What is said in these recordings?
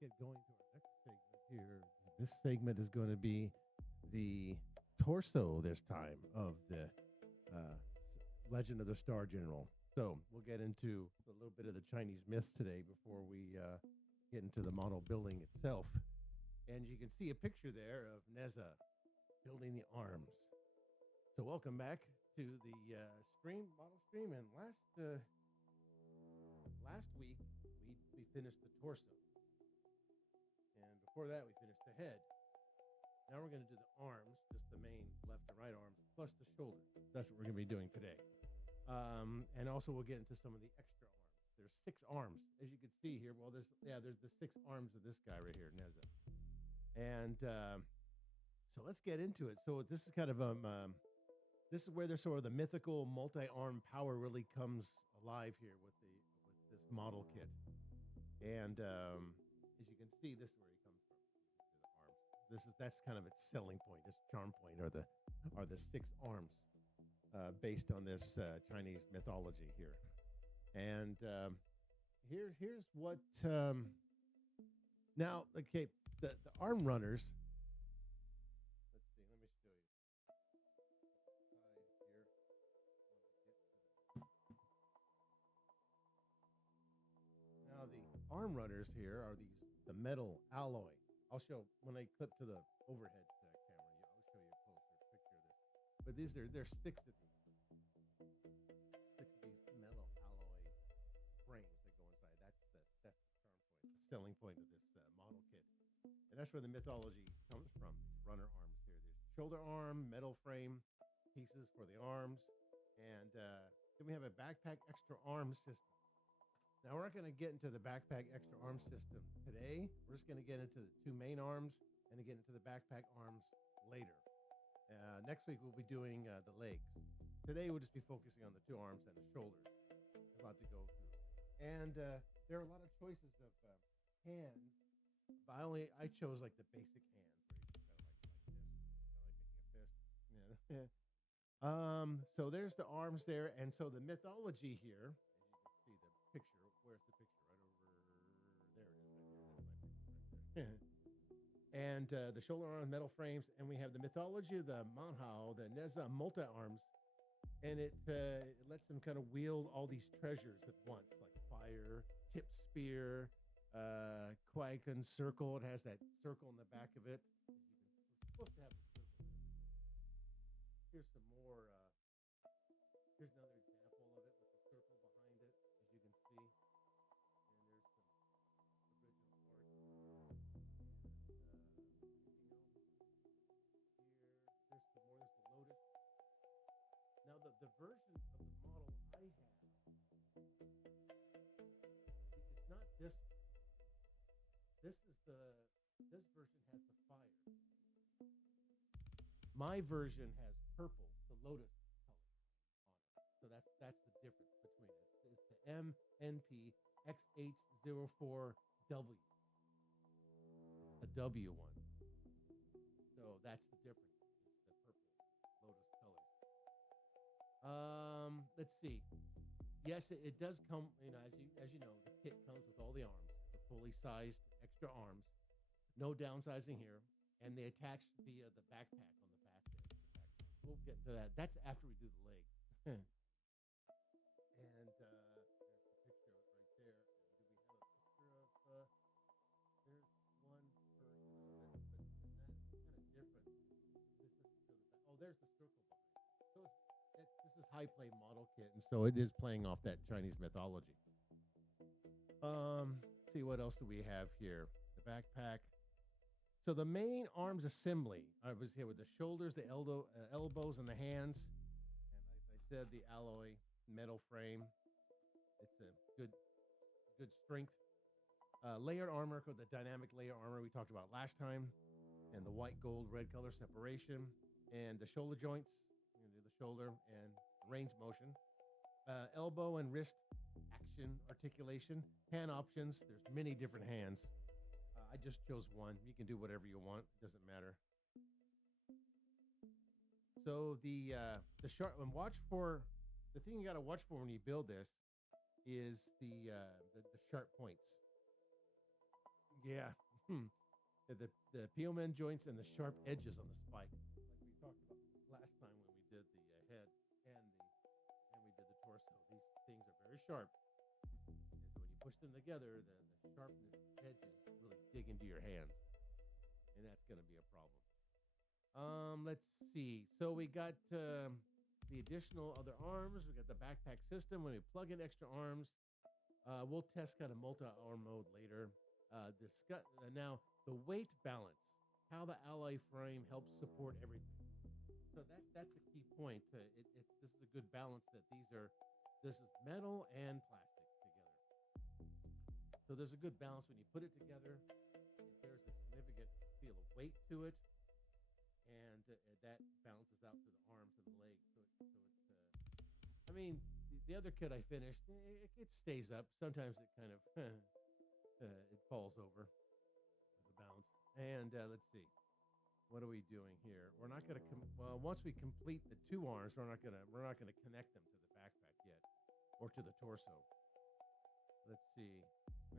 Get going to our next segment here. This segment is going to be the torso this time of the Legend of the Star General. So we'll get into a little bit of the Chinese myths today before we get into the model building itself. And you can see a picture there of Nezha building the arms. So welcome back to the model stream. And last week we finished the torso. And before that, we finished the head. Now we're going to do the arms, just the main left and right arms, plus the shoulder. That's what we're going to be doing today. And also we'll get into some of the extra arms. There's 6 arms, as you can see here. Well, there's the 6 arms of this guy right here, Nezha. And so let's get into it. So this is kind of this is where the sort of the mythical multi-arm power really comes alive here with this model kit. And as you can see, this is where he comes from. The arms. That's kind of its selling point. Its charm point are the 6 arms, based on this Chinese mythology here. And here's what. Now, okay, the arm runners. Let's see. Let me show you. Here. Now the arm runners here are the metal alloy. I'll show when I clip to the overhead camera. I'll show you a closer picture of this. But there's 6 of these. 6 of these metal alloy frames that go inside. That's the charm point, the selling point of this model kit. And that's where the mythology comes from. These runner arms here. There's shoulder arm, metal frame pieces for the arms, and then we have a backpack extra arm system. Now, we're not going to get into the backpack extra arm system today. We're just going to get into the 2 main arms and then get into the backpack arms later. Next week, we'll be doing the legs. today we'll just be focusing on the two arms and the shoulders. I'm about to go through, and there are a lot of choices of hands. But I chose like the basic hands where you kind of like this, kind of like making a fist. Yeah. So there's the arms there, and so the mythology here, as you can see the picture. Where's the picture? Right over there. It is right there. There's my picture right there. And the shoulder arm metal frames, and we have the mythology of the Manhao, the Nezha multi arms, and it lets them kind of wield all these treasures at once, like fire, tip spear, Qui-Gon circle. It has that circle in the back of it. We're supposed to have the circle there because here's some more. Here's another example of it with the circle behind it, as you can see. And there's some original art. And anything else here? There's some more. There's the lotus. Now the version of the model I have is not this. This version has the fire. My version has purple, the lotus color on it. So that's the difference between it. It's the MNP-XH04W. It's the W one. So that's the difference. It's the purple lotus color. Let's see. Yes, it does come. As you know, the kit comes with all the arms, the fully sized extra arms. No downsizing here, and they attach via the backpack on the back there. We'll get into that. That's after we do the leg. And there's the picture right there. And do we have a picture of? There's one version of it, but that's kind of different. This is still the back. Oh, there's the circle behind. So this is high play model kit, and so it is playing off that Chinese mythology. See what else do we have here? The backpack. So the main arms assembly, I was here with the shoulders, the elbows, and the hands. And like I said, the alloy metal frame. It's a good strength. Layered armor, the dynamic layer armor we talked about last time, and the white, gold, red color separation, and the shoulder joints. You can do the shoulder and range motion. Elbow and wrist action, articulation, hand options. There's many different hands. I just chose one. You can do whatever you want. Doesn't matter. So the sharp and watch for the thing you got to watch for when you build this is the sharp points. Yeah. The POM joints and the sharp edges on the spikes, like we talked about last time when we did the head and we did the torso. These things are very sharp, and so when you push them together, the sharpness edges really dig into your hands, and that's going to be a problem. Let's see. So we got the additional other arms. We got the backpack system. When we plug in extra arms, we'll test kind of multi-arm mode later. Now the weight balance, how the alloy frame helps support everything. So that's a key point. This is a good balance that this is metal and plastic together. So there's a good balance when you put it together. There's a significant feel of weight to it, and that balances out to the arms and the legs. I mean, the other kit I finished, it stays up. Sometimes it kind of it falls over the balance. And let's see, what are we doing here? We're not going to once we complete the two arms, we're not gonna connect them to the backpack yet, or to the torso. Let's see.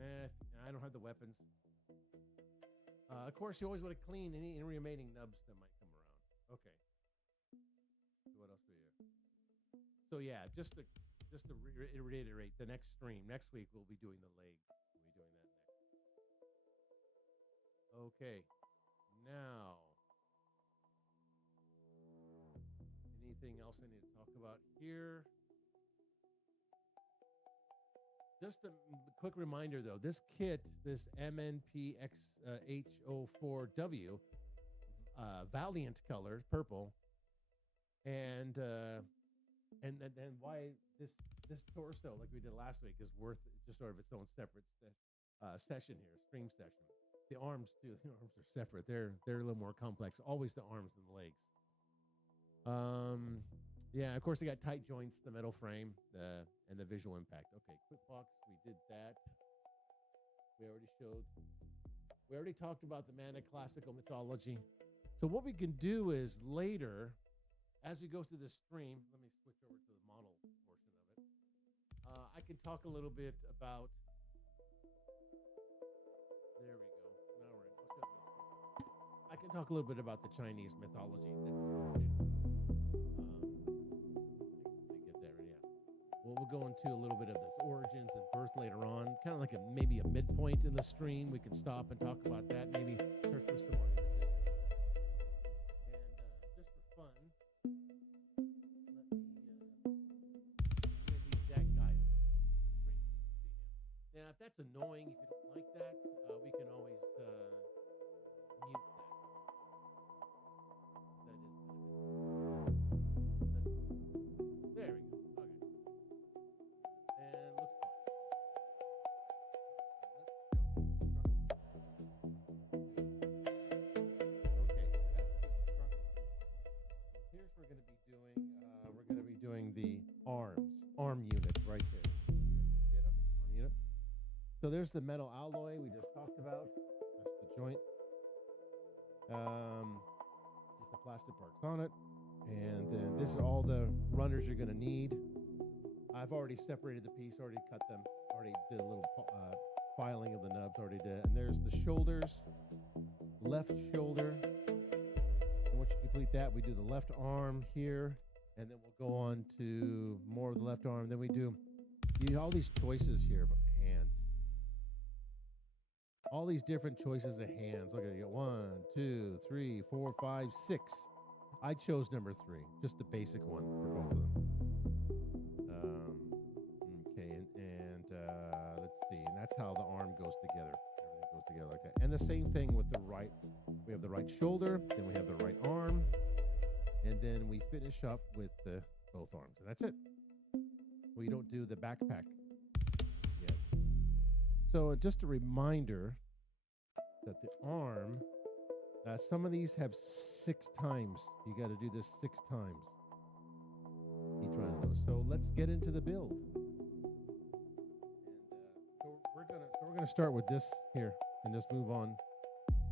I don't have the weapons. Of course, you always want to clean any remaining nubs that might come around. Okay. So what else do we have? So yeah, just to reiterate, the next stream next week we'll be doing the legs. We'll be doing that next. Okay. Now, anything else I need to talk about here? Just a quick reminder, though, this kit, this MNP-XH04W, Valiant color, purple, and then why this torso, like we did last week, is worth just sort of its own separate session here, stream session. The arms too. The arms are separate. They're a little more complex. Always the arms and the legs. Yeah, of course, they got tight joints, the metal frame, and the visual impact. Okay, quick box, we did that. We already talked about the mana classical mythology. So what we can do is later, as we go through this stream, let me switch over to the model portion of it. I can talk a little bit about, there we go. Now we're in, I can talk a little bit about the Chinese mythology that's associated with this. Let me get there, yeah. Well, we'll go into a little bit of this origins and birth later on, kind of like maybe a midpoint in the stream. We can stop and talk about that, maybe search for some more images. And just for fun, let me leave that guy up on the screen so you can see him. Now, if that's annoying, if you don't like that, we can always mute that. That is kind of there we go. Okay. And looks fine. Okay, so that's the instruction. Here's what we're going to be doing. We're going to be doing the arm unit right there. See it? Okay, arm unit. So there's the metal alloy we just talked about. That's the joint. With the plastic parts on it. And then this is all the runners you're going to need. I've already separated the piece, already cut them, already did a little filing of the nubs, already did. And there's the shoulders, left shoulder. And once you complete that, we do the left arm here, and then we'll go on to more of the left arm. Then we do all these choices here of hands. All these different choices of hands. Look at it. 1, 2, 3, 4, 5, 6. I chose number 3, just the basic one for both of them. Okay, and let's see, and that's how the arm goes together. Everything goes together like that. And the same thing with the right. We have the right shoulder, then we have the right arm, and then we finish up with both arms, and that's it. We don't do the backpack yet. So just a reminder that the arm. Some of these have 6 times. You got to do this 6 times. Each one of those. So let's get into the build. And we're gonna start with this here and just move on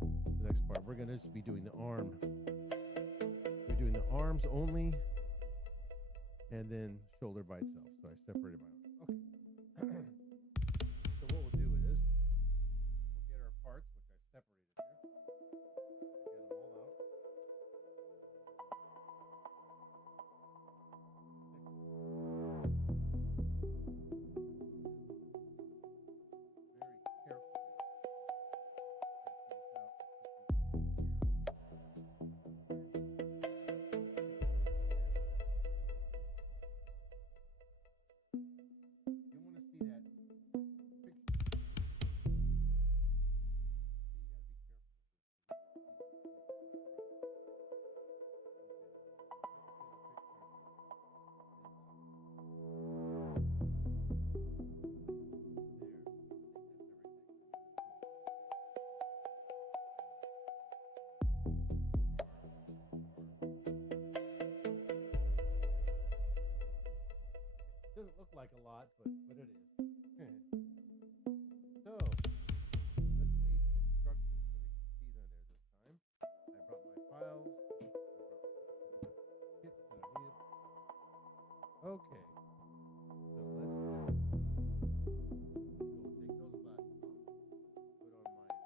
to the next part. We're gonna just be doing the arm. We're doing the arms only, and then shoulder by itself. So I separated my arm. Okay. So what we'll do is we'll get our parts, which I separated here. Get them all out. Very carefully. You want to see that picture. Doesn't look like a lot, but it is. So let's leave the instructions so we can see them there this time. I brought my files. I brought kits that I needed. Okay. So let's do. So we'll take those glasses off. Put on my reading glasses.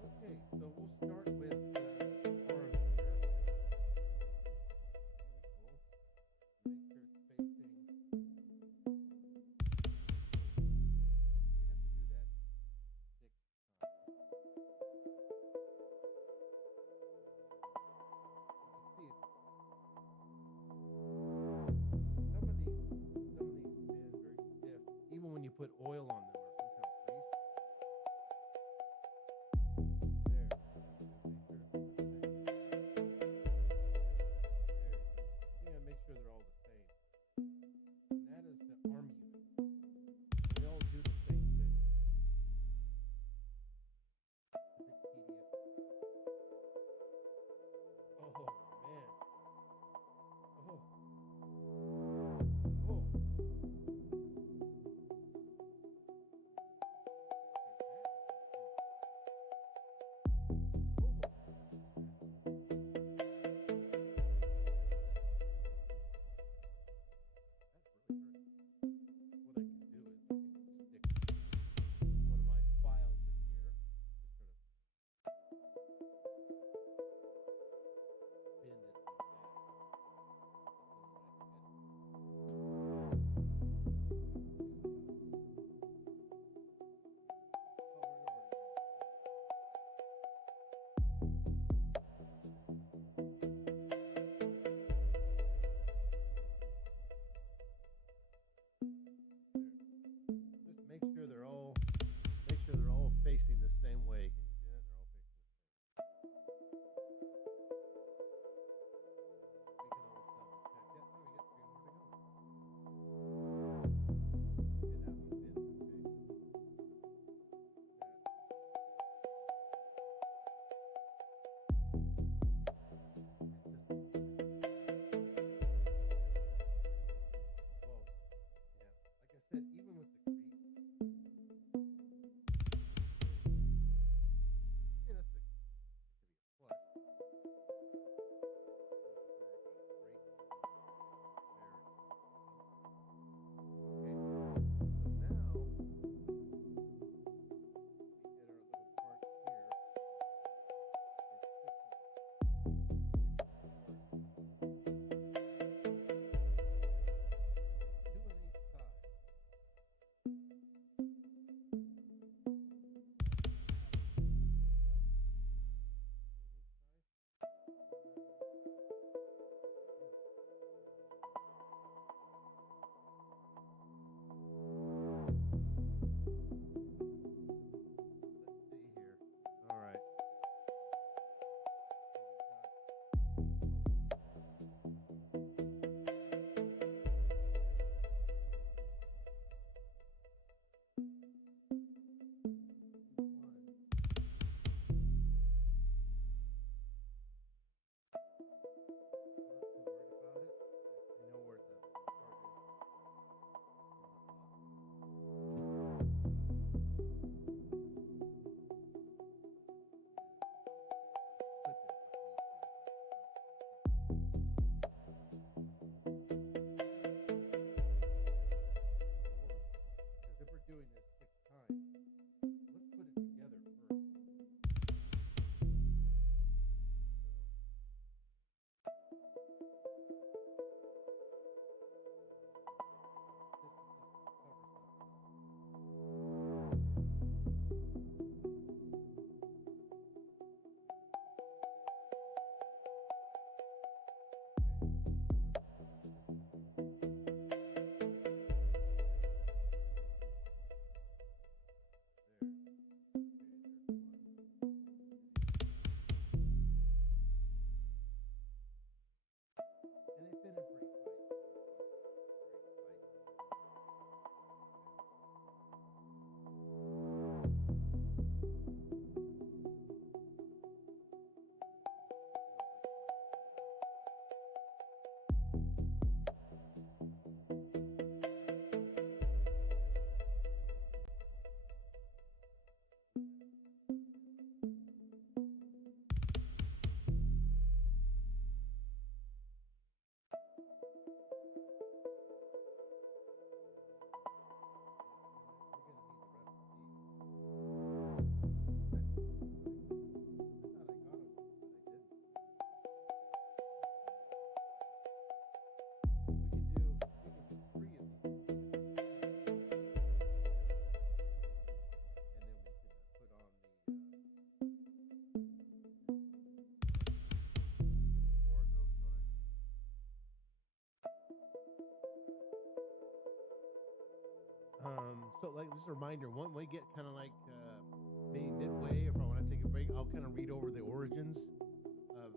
Okay, so we'll start with arm here. Put oil on them or some kind of grease. There. Make sure they're all the same. And that is the arm unit. We all do the same thing. It's a bit tedious. Facing the same way. Can you see that? They're all facing the same. So like just a reminder, when we get kind of like maybe midway, if I want to take a break, I'll kind of read over the origins of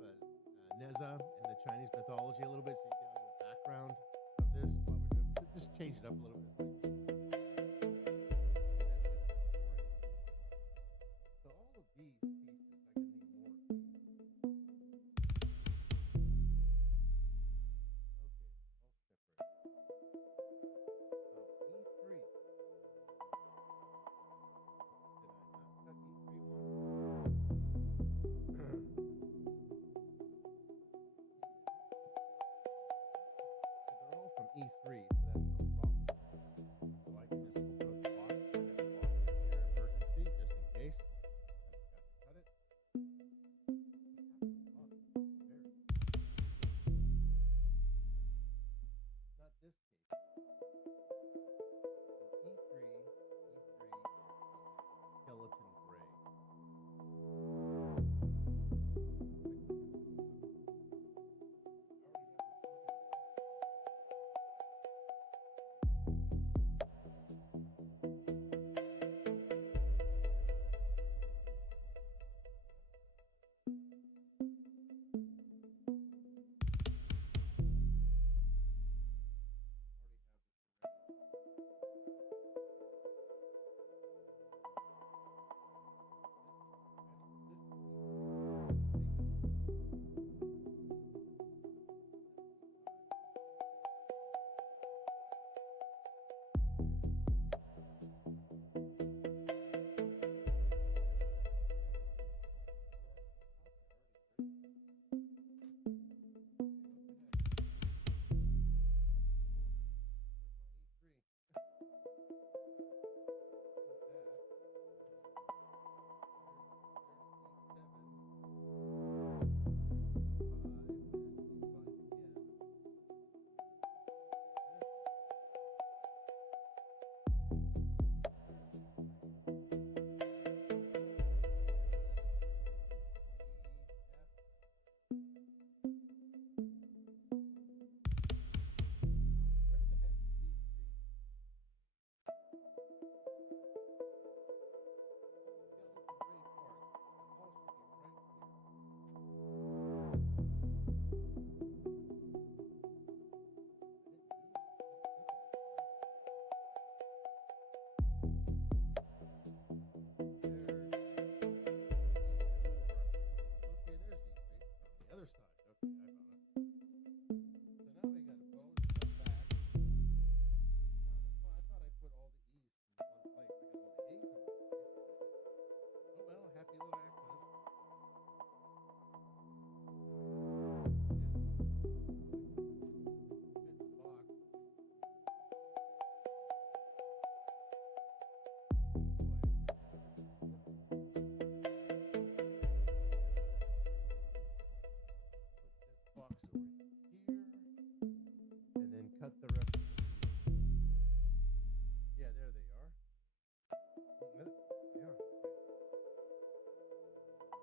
Nezha and the Chinese mythology a little bit, so you get a little background of this while we're doing. Just change it up a little bit. So all of these pieces, I can need more of these. Okay, all separate. E3, so that's no problem. So I can just open up the box, and have a box right here, emergency, just in case. I forgot to cut it. Not this case. So E3 is skeleton gray.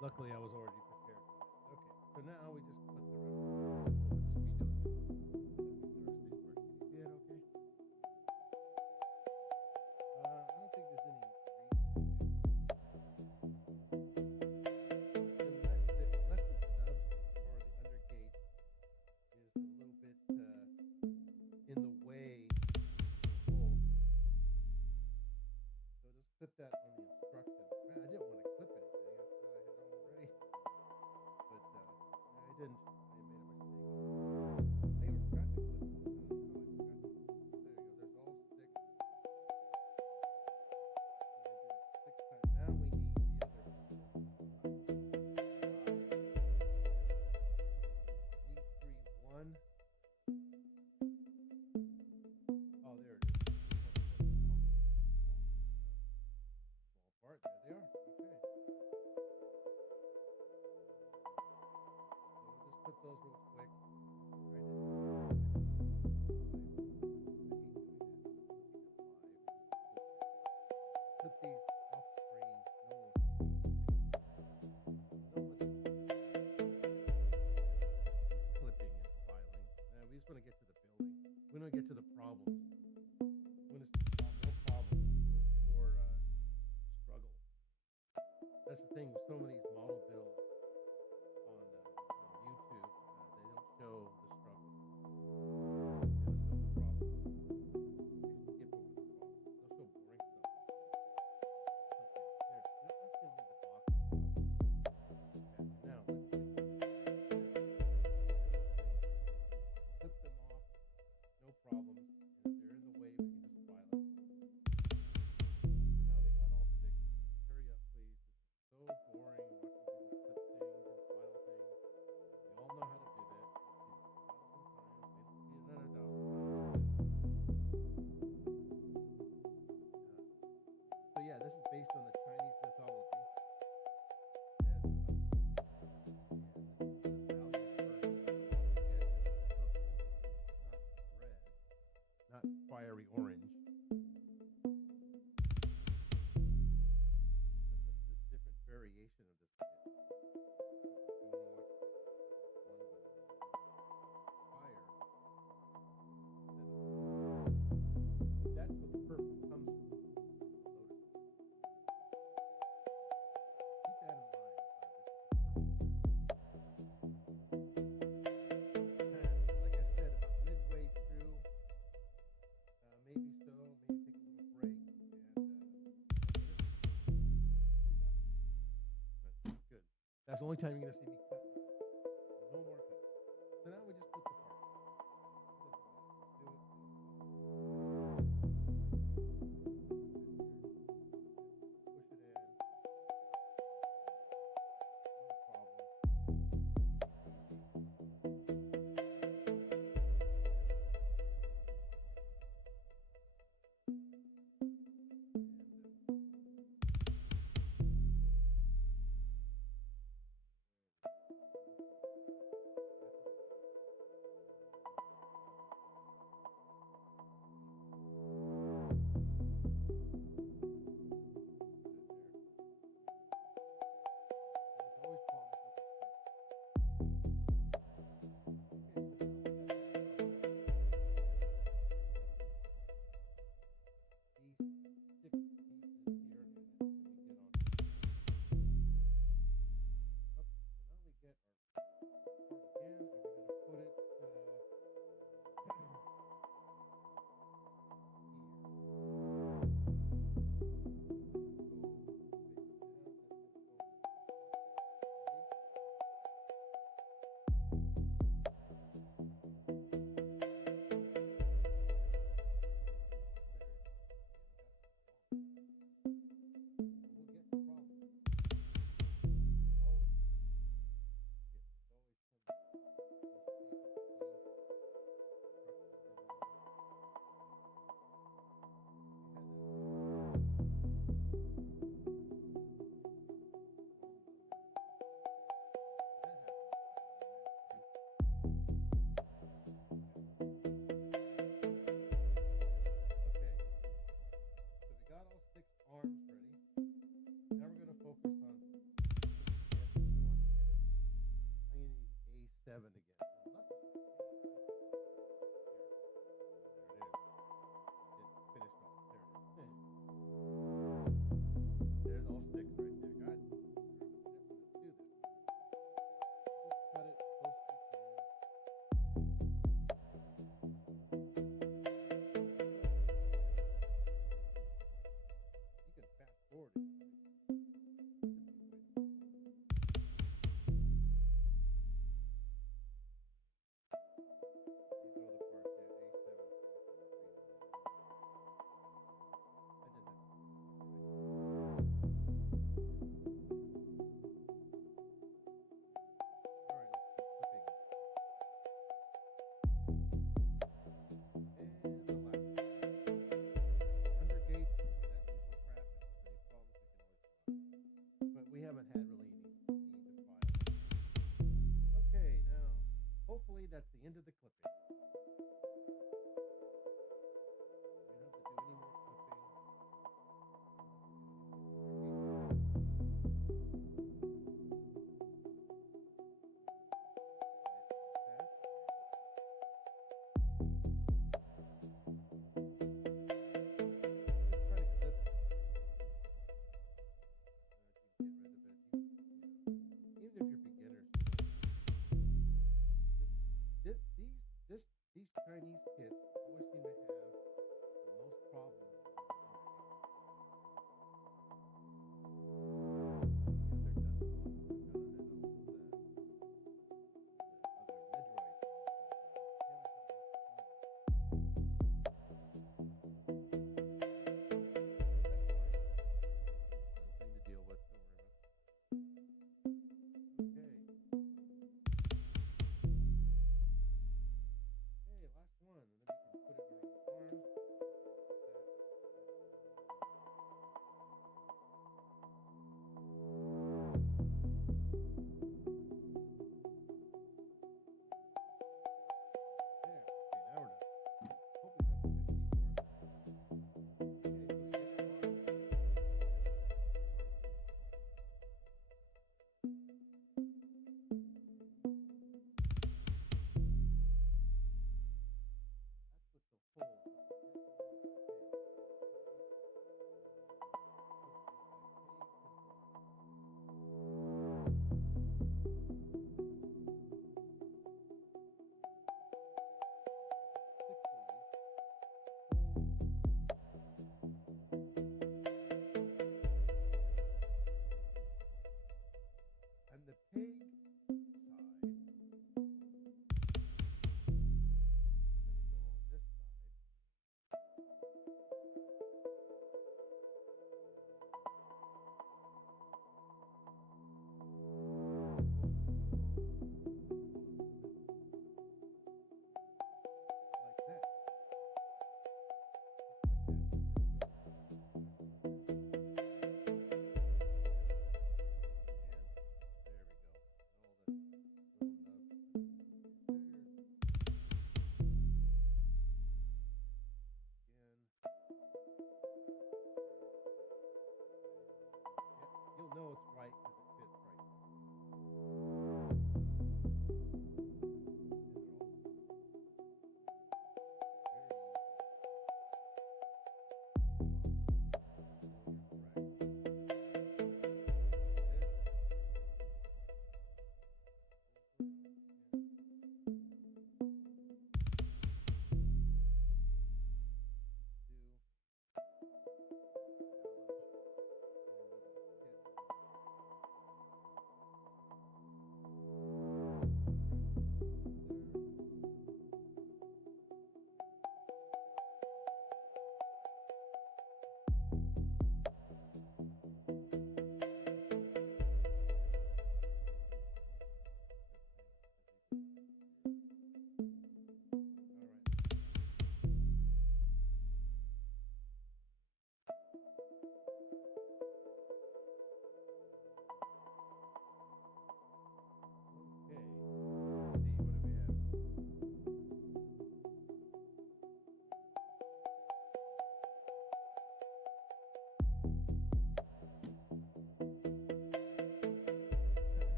Luckily, I was already prepared for that. Okay, so now we just put the rest of it. We'll just be doing this. Let me see it, okay? I don't think there's any reason to unless the nubs or the undergate is a little bit in the way of the hole. So just put that on the instructions. Man, I didn't want to clip anything. I didn't. I made a mistake. I even forgot to clip one. I don't know how I forgot to. There you go. There's all stick. Stick cut. Now we need the other E31. Oh, there it is. Small part. There they are. Okay. Put those real quick. Put these off screen. No clipping and filing. Now we just want to get to the building. We want to get to the problems. We want to see more problems. We want to see more struggle. That's the thing with some of these model builds. YouTube, they don't show the struggle. They don't show the problem. They skip over the problem. They'll show boring stuff. Okay, there. Let's get rid of the box. Okay, now let's get flip them off. No problem. the only time you're going to see me cut. No more cutting. So now we just put the part. Do it. Push it in. No problem. Seven again. There it is. It finished off. There it is. There's all six right there. God, do this. Just cut it close as you can. You can fast forward it. We haven't had really any need to file. Okay, now, hopefully that's the end of the clipping. We don't have to do any more clipping. These Chinese kids always seem to have the most problems with the other kind of model, and also the other Medroid. Nothing to deal with. Don't worry about it. Okay. Last one, and then we can put it around.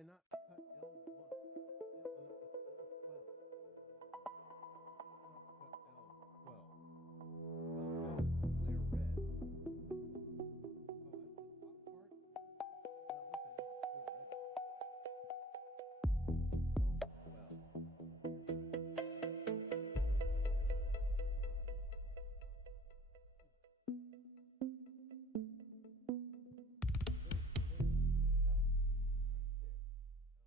I not cut L1? It went up with L12. Why not cut L12? L12 is the clear red. Oh, that's the top part? No, at least I know it's clear red. L12. There's the L piece right there.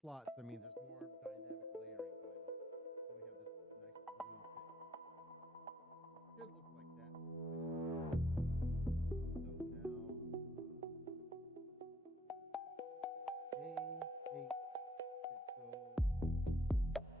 slots, that means there's more dynamic layering going on. So we have this nice blue thing. Should look like that. So now A8 should go. This should go right. There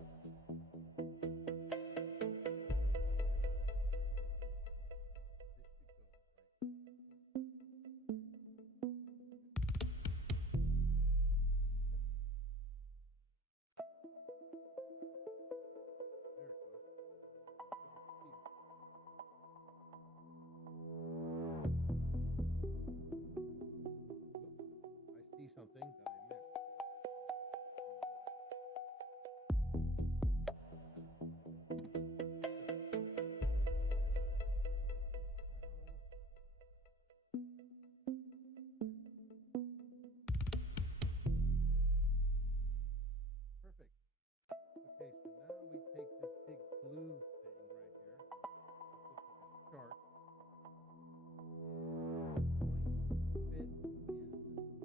it goes. I see something that I missed. Perfect. Okay, so now we take this big blue thing right here. It's supposed to be sharp. Going to fit inside this.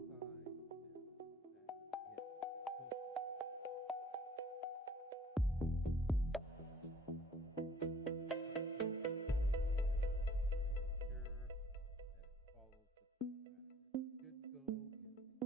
Make sure that it follows the pattern. It should go into here. You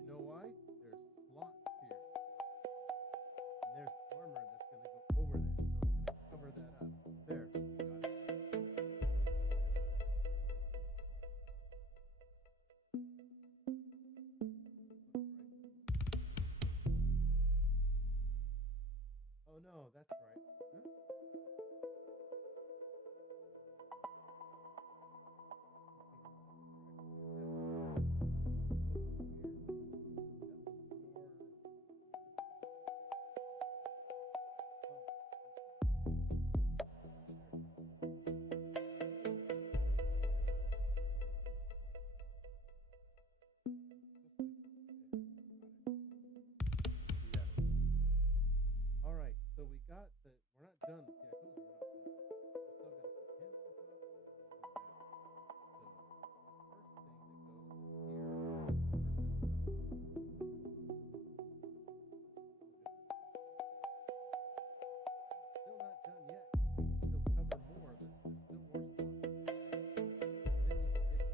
know what it did? no, that's right. Huh? All right, so we got the, we're not done. See, I told you we're not done. We still got to put him on top. So the first thing that goes is here. Still not done yet because we can still cover more. There's still more spots. Then we stick this eagle.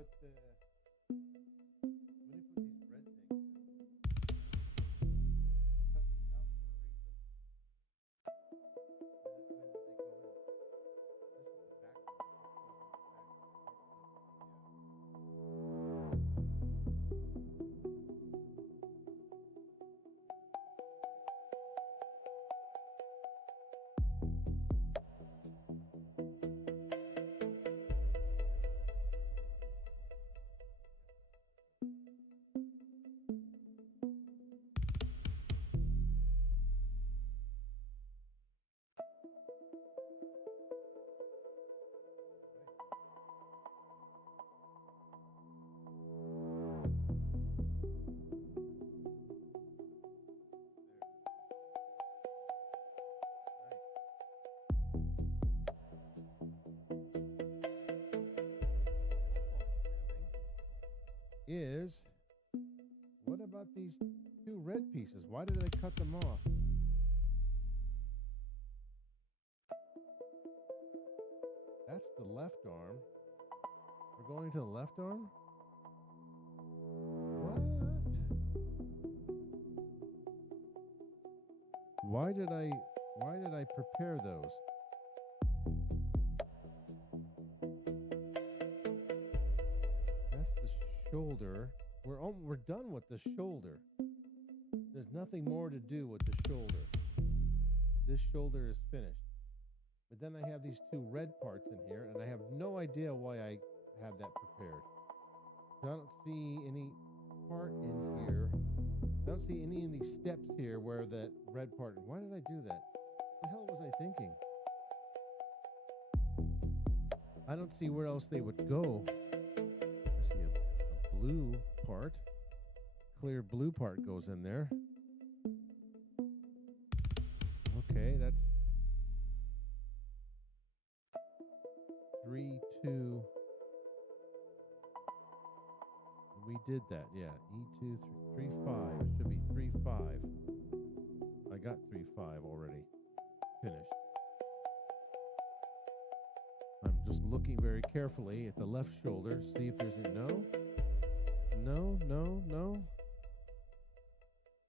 put the these red things in. Cut these out for a reason. When did they go in? This is the back. Is what about these two red pieces? Why did they cut them off? That's the left arm. We're going to the left arm? What? Why did I prepare those? Shoulder. We're done with the shoulder. There's nothing more to do with the shoulder. This shoulder is finished. But then I have these two red parts in here, and I have no idea why I have that prepared. So I don't see any part in here. I don't see any of these steps here where that red part. Why did I do that? What the hell was I thinking? I don't see where else they would go. I see a blue part. Clear blue part goes in there. Okay, that's 3, 2. We did that, yeah. E2, 3, 5. It should be 3, 5. I got 3, 5 already finished. I'm just looking very carefully at the left shoulder, see if there's a no. No.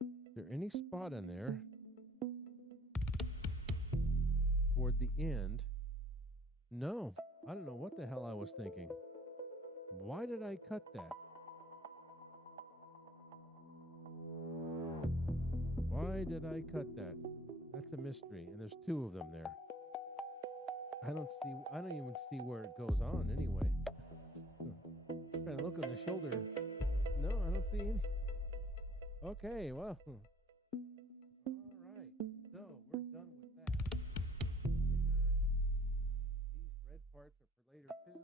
Is there any spot in there toward the end? No. I don't know what the hell I was thinking. Why did I cut that? Why did I cut that? That's a mystery, and there's 2 of them there. I don't even see where it goes on anyway. I'm trying to look on the shoulder. No, I don't see any. Okay, well. All right. So we're done with that. These red parts are for later too.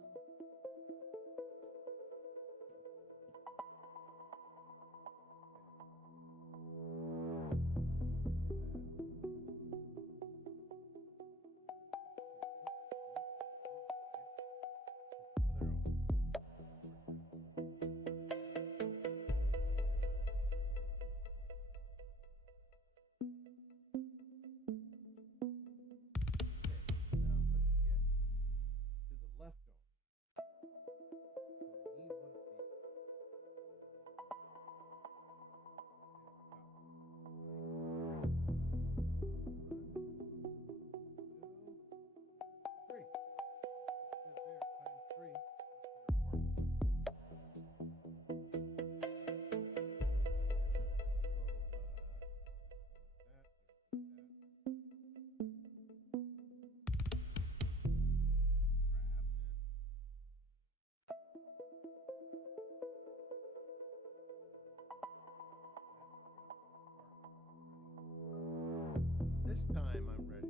This time I'm ready.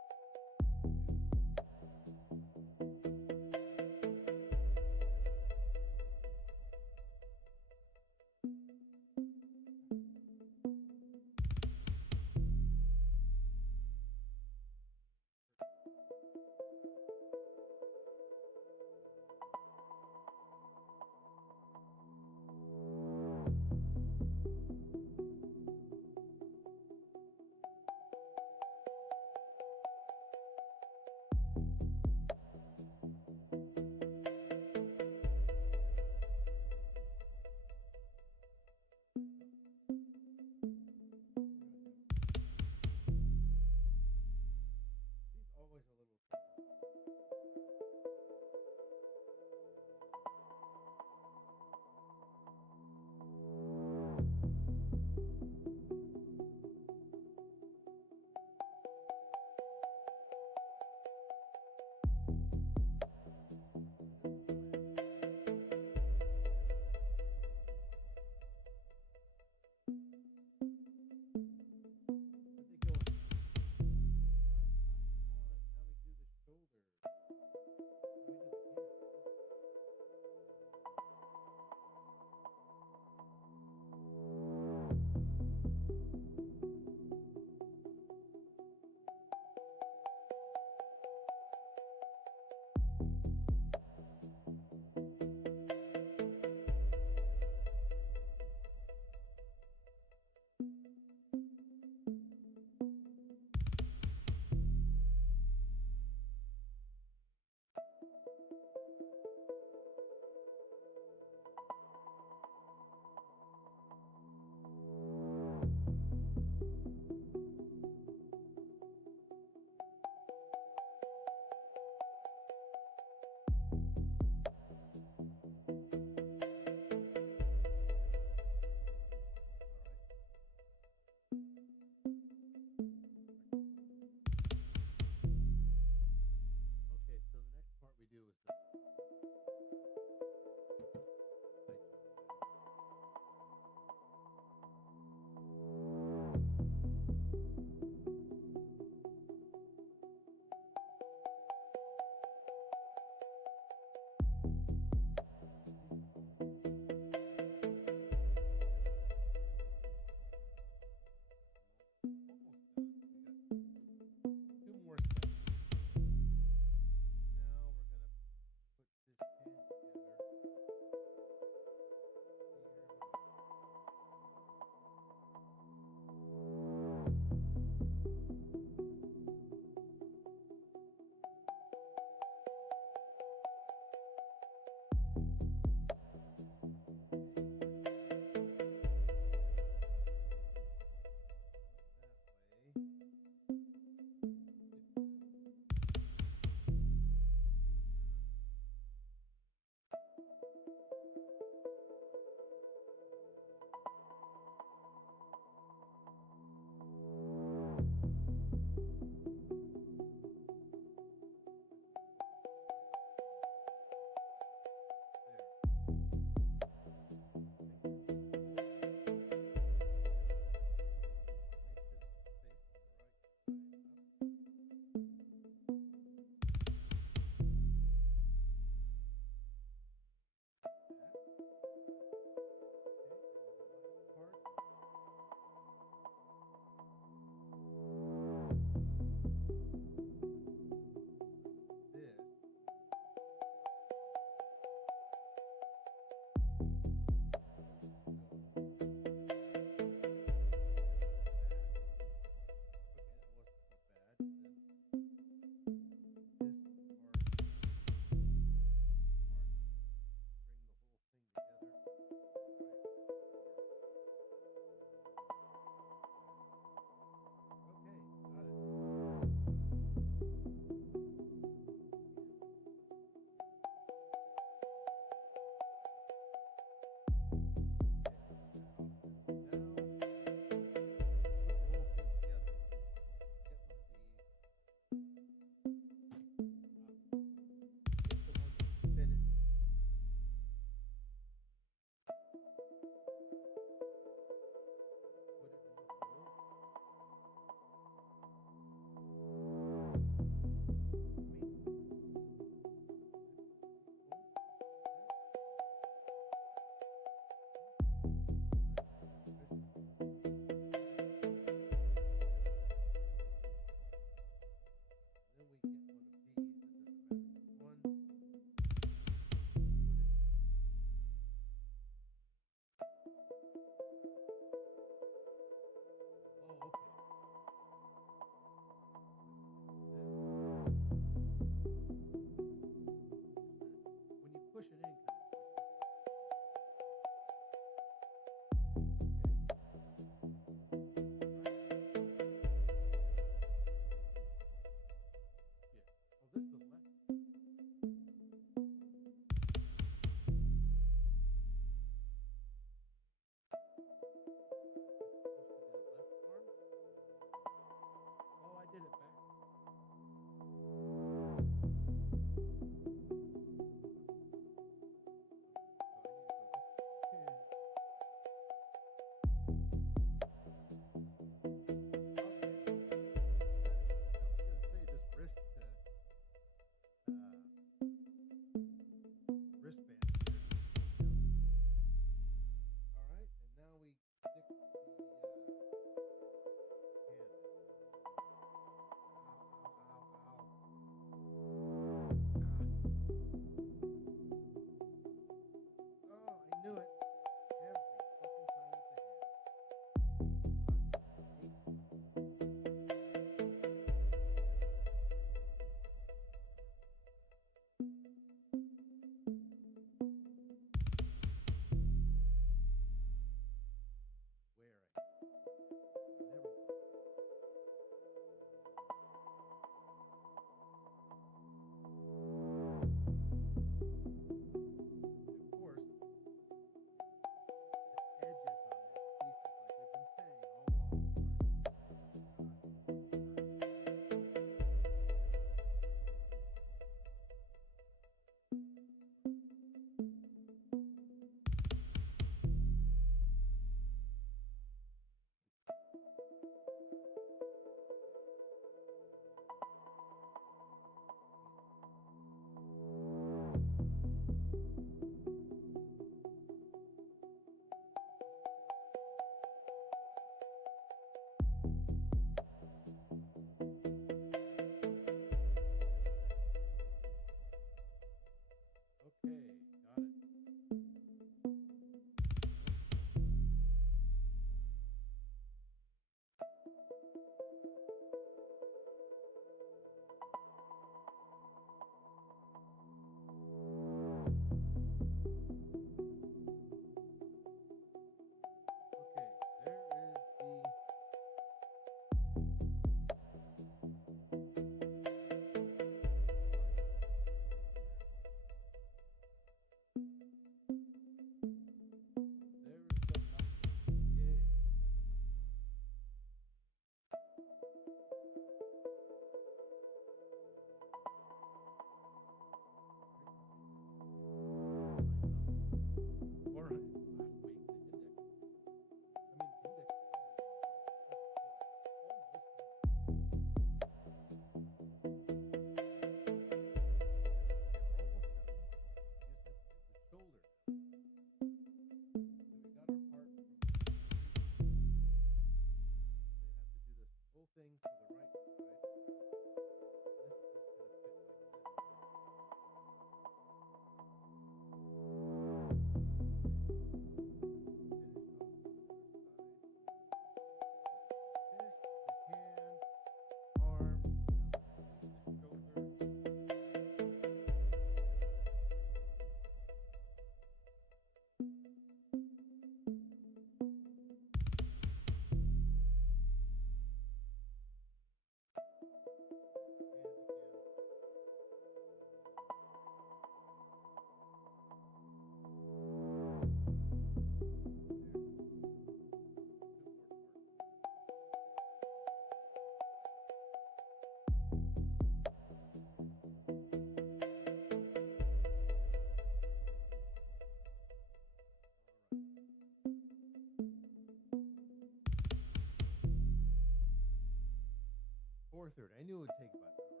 hour 30. I knew it would take about an hour.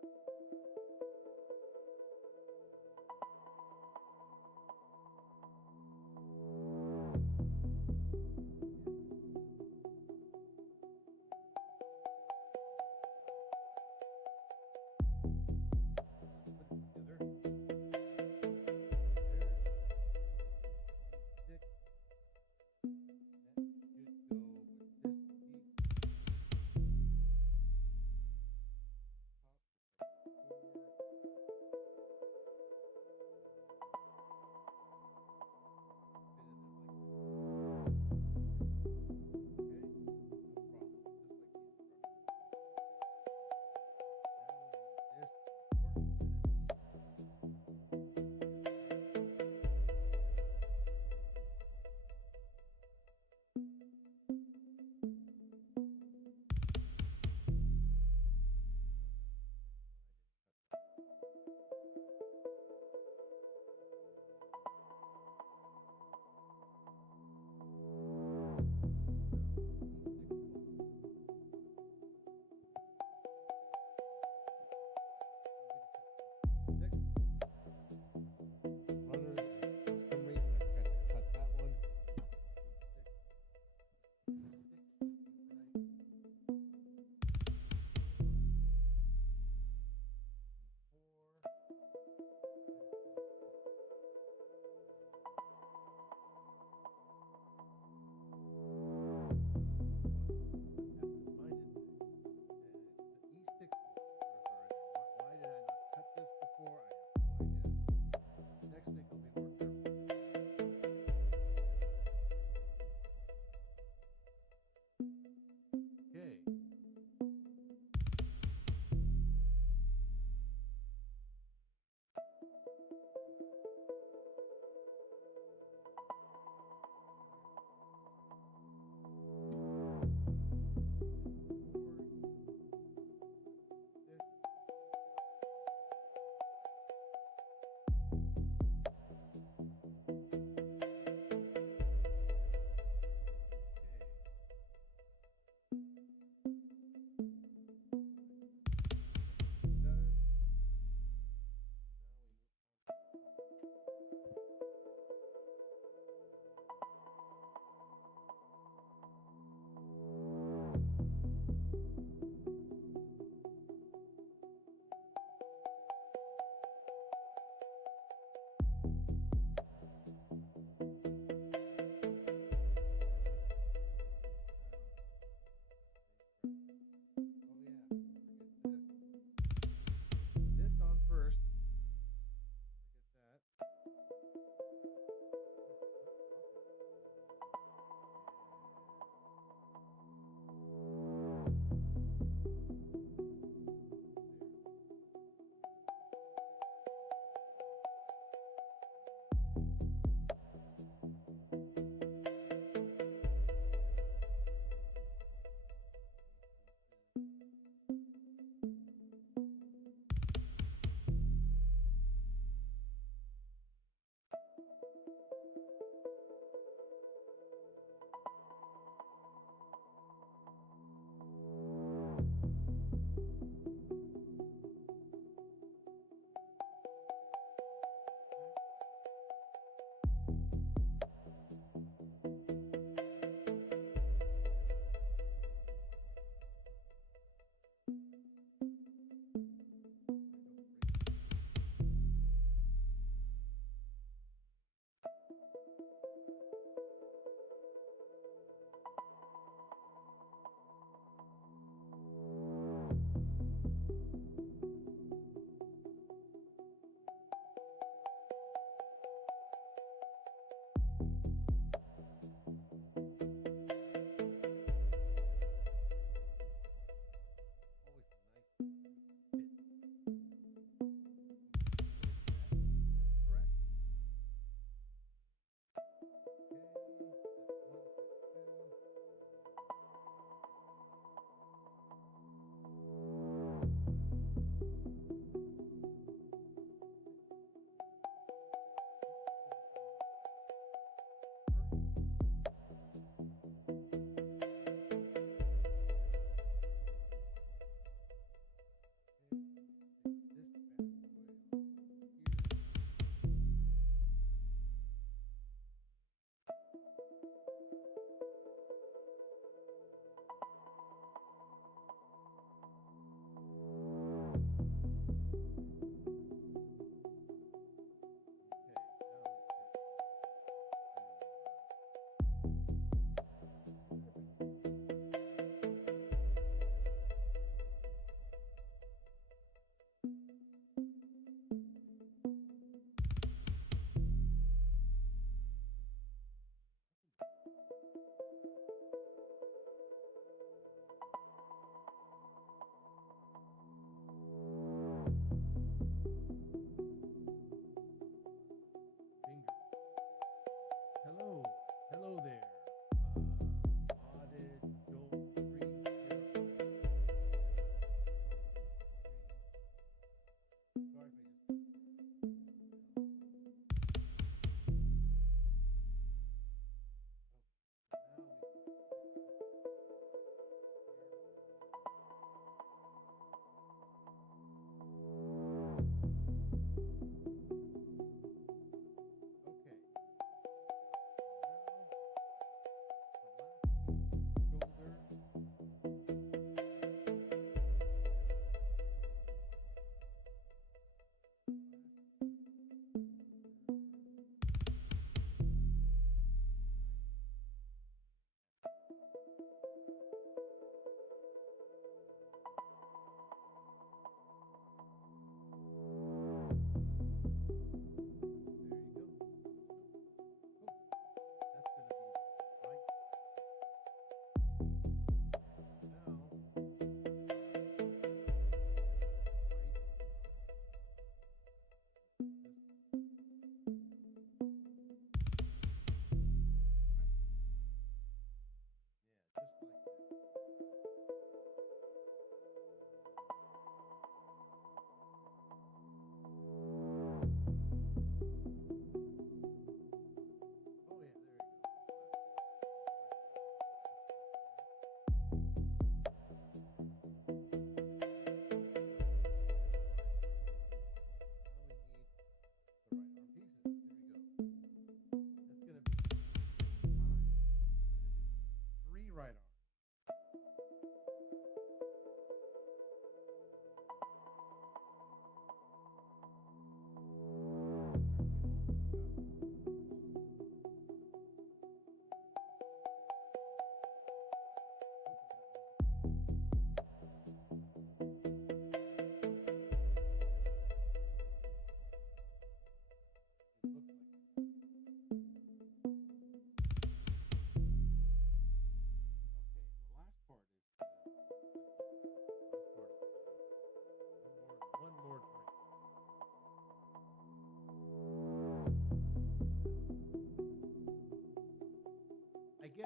Top, 4.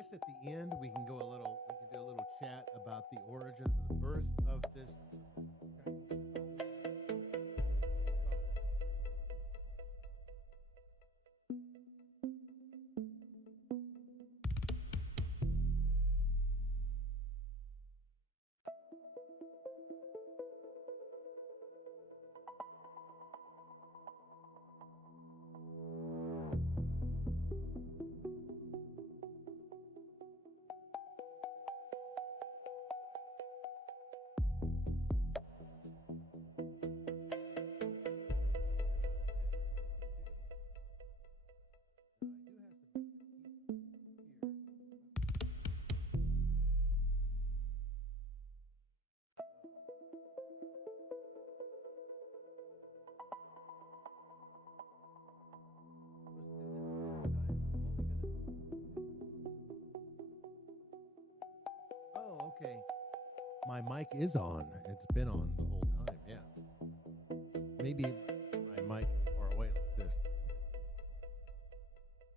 guess at the end we can do a little chat about the origins of the birth of this Chinese mythology. Okay. My mic is on. It's been on the whole time. Yeah. Maybe my mic is far away like this.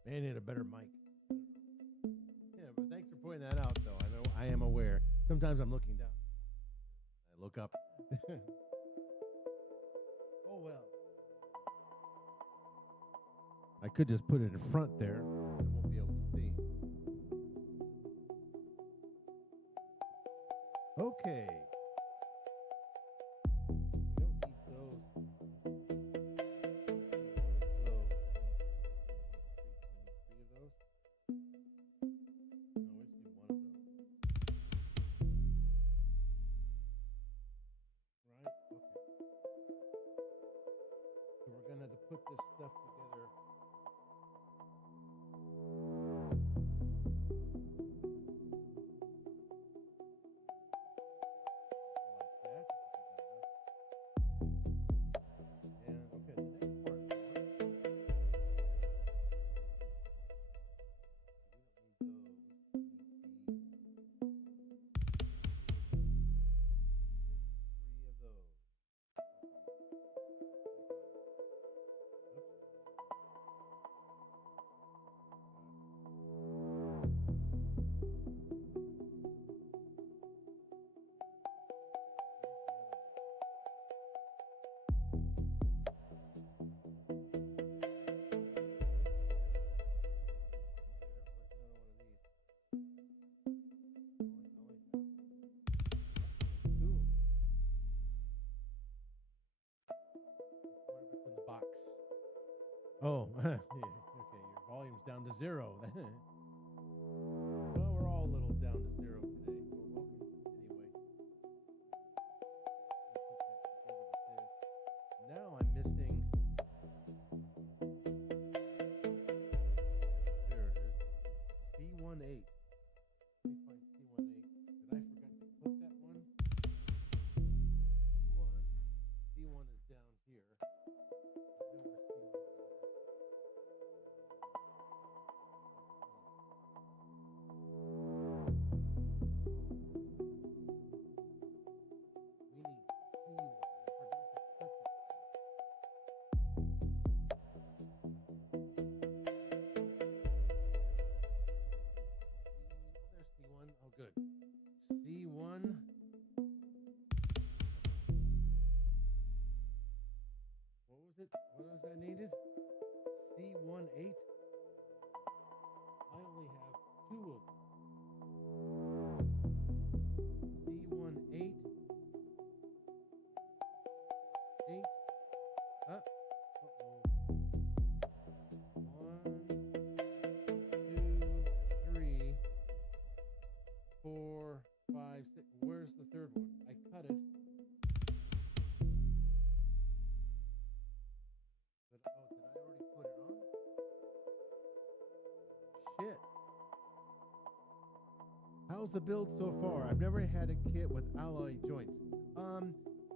May need a better mic. Yeah, but thanks for pointing that out, though. I am aware. Sometimes I'm looking down. I look up. Oh well. I could just put it in front there. I won't be able to see. Okay. We don't need those. We need three of those. No, we just need one of those. Right? Okay. So we're gonna have to put this stuff together. Oh, yeah, okay, your volume's down to 0. Well, we're all a little down to 0 today. Well, welcome anyway. Now I'm missing. There it is. C18. Let me find C18. Did I forget to put that one? C1. C1 is down here. I know where C1 is. Good. C1. What was it? What was I needed? C18. I only have 2 of them. C18. 8. Uh-oh. 1, 2, 3. 4, 5, 6. Where's the third one? I cut it. But, oh, did I already put it on? Shit. How's the build so far? I've never had a kit with alloy joints.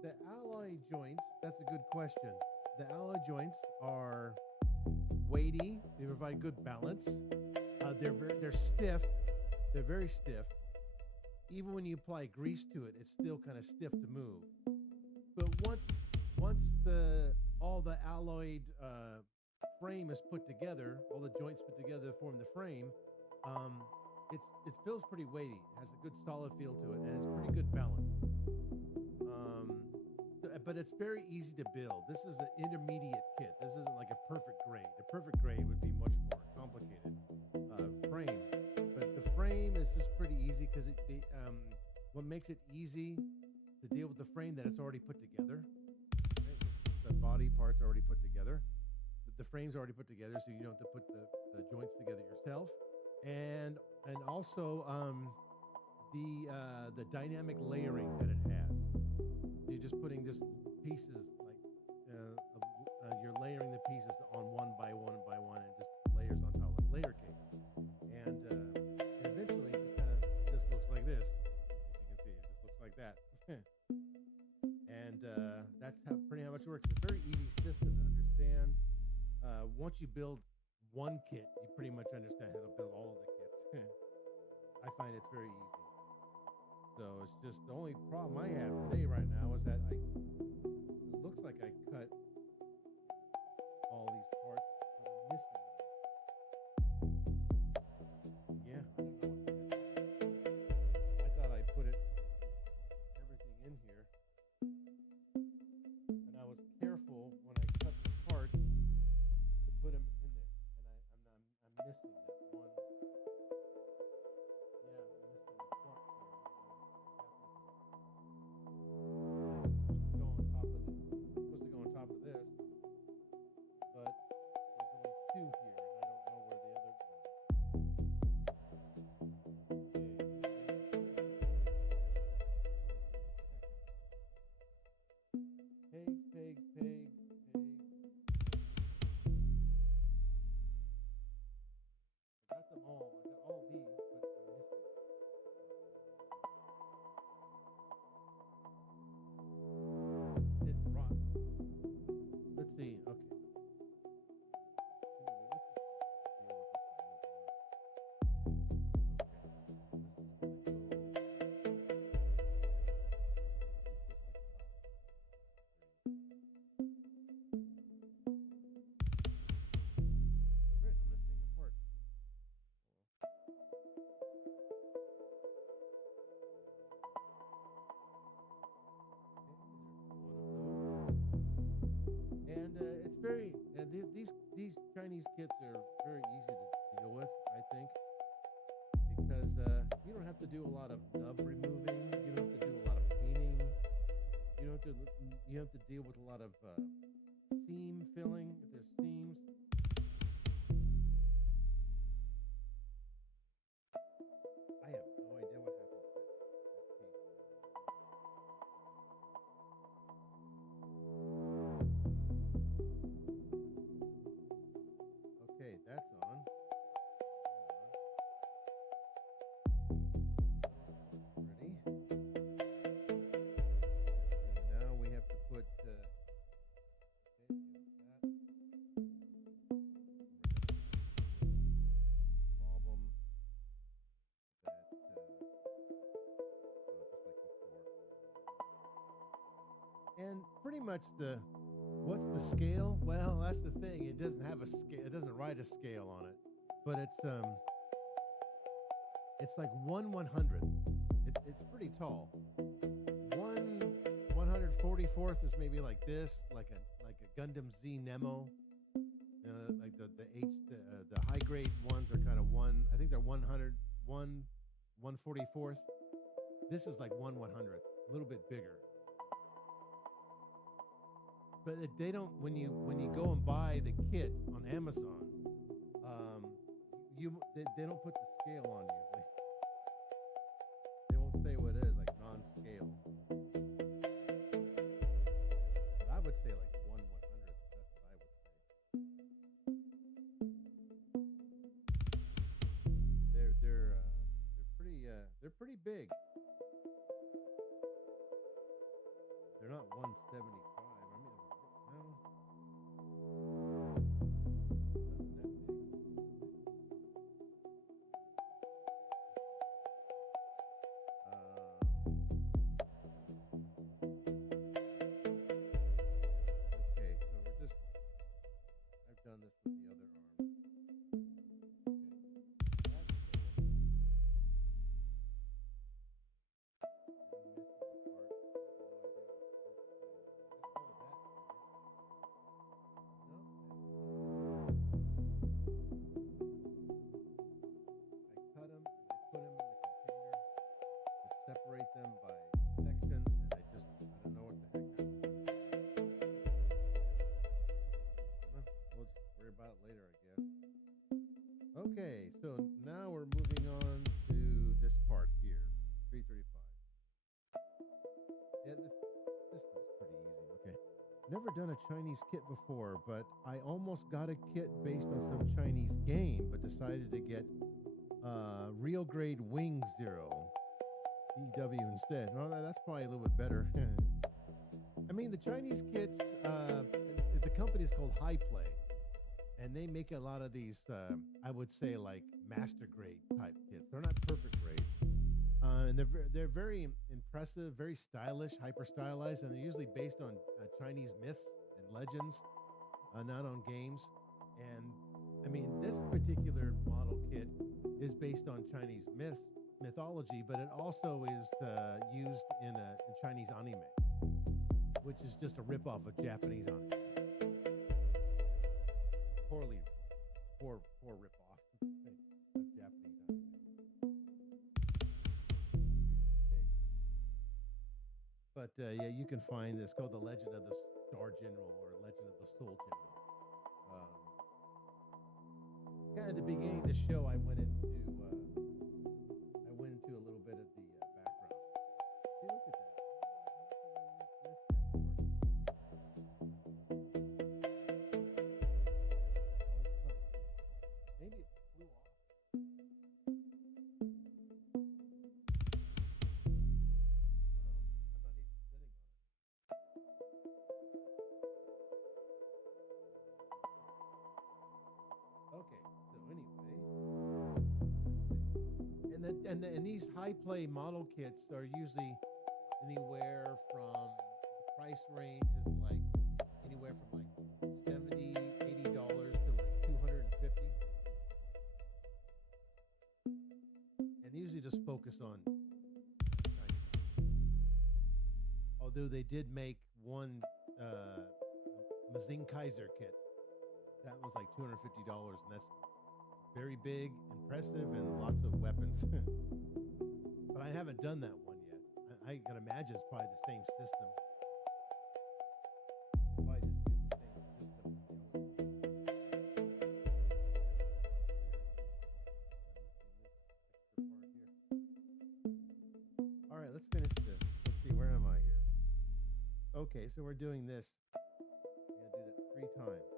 The alloy joints, that's a good question. The alloy joints are weighty. They provide good balance. They're stiff. They're very stiff. Even when you apply grease to it, it's still kind of stiff to move. But once all the alloyed frame is put together, all the joints put together to form the frame, it feels pretty weighty. It has a good solid feel to it, and it's pretty good balance. But it's very easy to build. This is an intermediate kit. This isn't like a perfect grade. The perfect grade would be much more complicated frame. But the frame is just pretty easy because what makes it easy to deal with the frame that it's already put together. Right? The body part's already put together. The frame's already put together, so you don't have to put the joints together yourself. And also the dynamic layering that it has. You're just putting just pieces you're layering the pieces on one by one by one, and just layers on top, like layer cake. And eventually, it just looks like this. If you can see, it just looks like that. And that's pretty much works. It's a very easy system to understand. Once you build one kit, you pretty much understand how to build all of the kits. I find it's very easy. So it's just the only problem I have today right now is that it looks like I cut all these parts, but I'm missing them. Yeah, I don't know what that is. I thought I put everything in here, and I was careful when I cut the parts to put them in there, and I'm missing that one. Yeah, I'm missing the part here. Supposed to go on top of this, but there's only two here, and I don't know where the other one is. Pegs. I got them all. I got all these, but I'm missing. It didn't drop. Let's see. Okay. Anyway, let's just deal with this and move on. Okay. This is going to go. Okay, this is just like the last three. Oh, great. I'm missing a part. And it's very these Chinese kits are very easy to deal with, I think, because you don't have to do a lot of nub removing. You don't have to do a lot of painting. You have to deal with a lot of seam filling if there's seams. I have no idea what happened to that piece. Okay, that's on. Ready? Let's see, now we have to put okay, that. Problem that just like before. And pretty much what's the scale? Well, that's the thing. It doesn't have a scale. It doesn't write a scale on it, but it's like 1/100th. It's pretty tall. 1/144th is maybe like this, like a Gundam Z Nemo. Like the high grade ones are kind of one. I think they're 1/144th. This is like 1/100th, a little bit bigger. But they don't when you go and buy the kit on Amazon, they don't put the scale on usually. They won't say what it is, like non-scale. But I would say like 1/100th. That's what I would say. They're pretty big. They're not 175. I mean, no. Nothing that big. Okay, so I've done this with the other arm. Okay, that's there. Okay, so now we're moving on to this part here, 335. Yeah, this one's pretty easy. Okay. Never done a Chinese kit before, but I almost got a kit based on some Chinese game, but decided to get real grade Wing Zero EW instead. Well, that's probably a little bit better. I mean, the Chinese kits, the company is called High Play, and they make a lot of these, I would say, like master grade type kits. They're not perfect grade. And they're very impressive, very stylish, hyper stylized, and they're usually based on Chinese myths and legends, not on games. And I mean, this particular model kit is based on Chinese mythology, but it also is used in Chinese anime, which is just a ripoff of Japanese anime. Poor ripoff of Japanese anime. But yeah, you can find this called The Legend of the Star General or Legend of the Soul General. Kind of at the beginning of the show, I went into a little bit of the background. Hey, look at that. Maybe it flew off. I'm not even sitting on it. Okay, so anyway, and these high play model kits are usually anywhere from the price range is like anywhere from like $70, $80 to like $250. And they usually just focus on Chinese. Although they did make one Mazing Kaiser kit. That was like $250, and that's very big, impressive, and lots of weapons. But I haven't done that one yet. I can imagine it's probably the same system. Probably just use the same system. All right, let's finish this. Let's see, where am I here? Okay, so we're doing this. We're going to do that 3 times.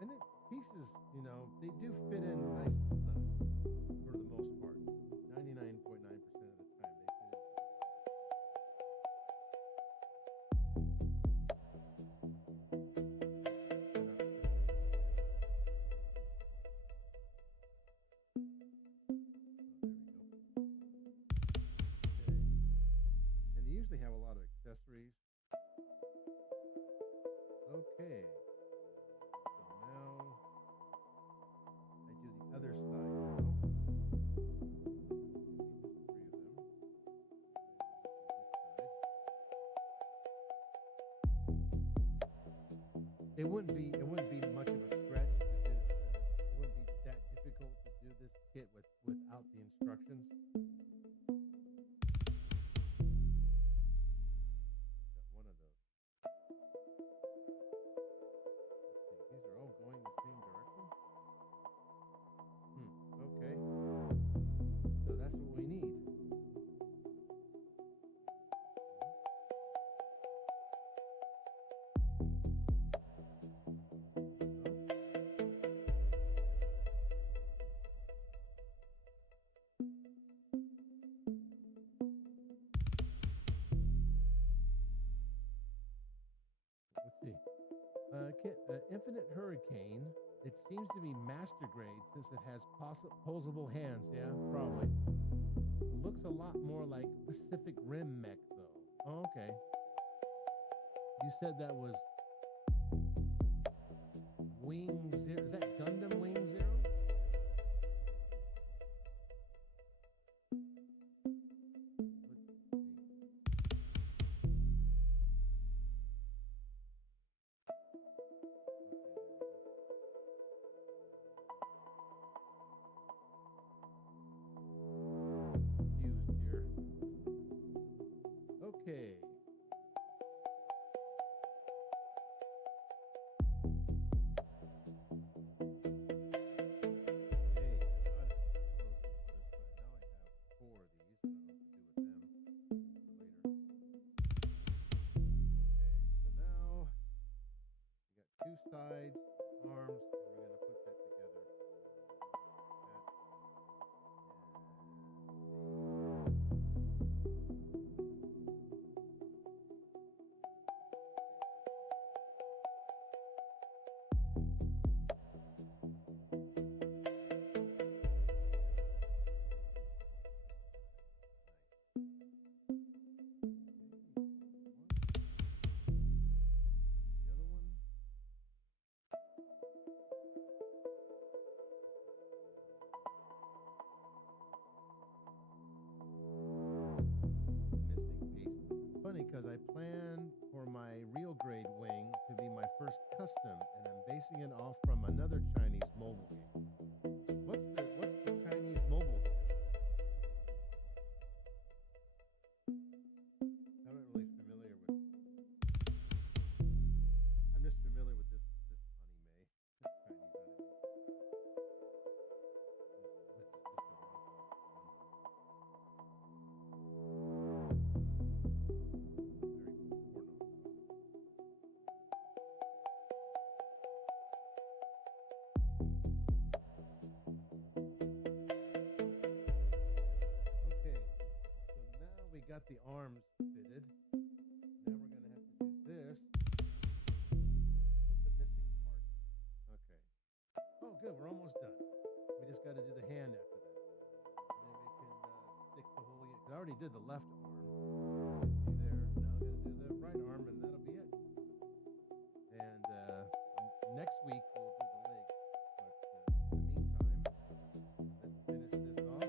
And the pieces, you know, they do fit in nice and snug for the most part. 99.9% of the time they fit in. And they usually have a lot of accessories. Okay. Other side, you know? It wouldn't be much of a stretch to do. It wouldn't be that difficult to do this kit without the instructions. Got one of those. Let's see, these are all going the same direction. Okay. So that's what we need. Infinite Hurricane. It seems to be master grade since it has posable hands. Yeah, probably. Looks a lot more like Pacific Rim mech, though. Oh, okay. You said that was Wing Zero. Is that Gundam Wing Zero? Okay. Sides, arms, and we're going to put that together. Because I plan for my real grade wing to be my first custom, and I'm basing it off from another Chinese mobile game. What's the Chinese mobile game? I'm not really familiar with. I'm just familiar with this anime, Chinese anime. Got the arms fitted. Now we're going to have to do this with the missing part. Okay. Oh, good. We're almost done. We just got to do the hand after this. And then we can stick the whole... Because I already did the left arm. You can see there. Now I'm going to do the right arm, and that'll be it. And next week, we'll do the leg. But in the meantime, let's finish this off.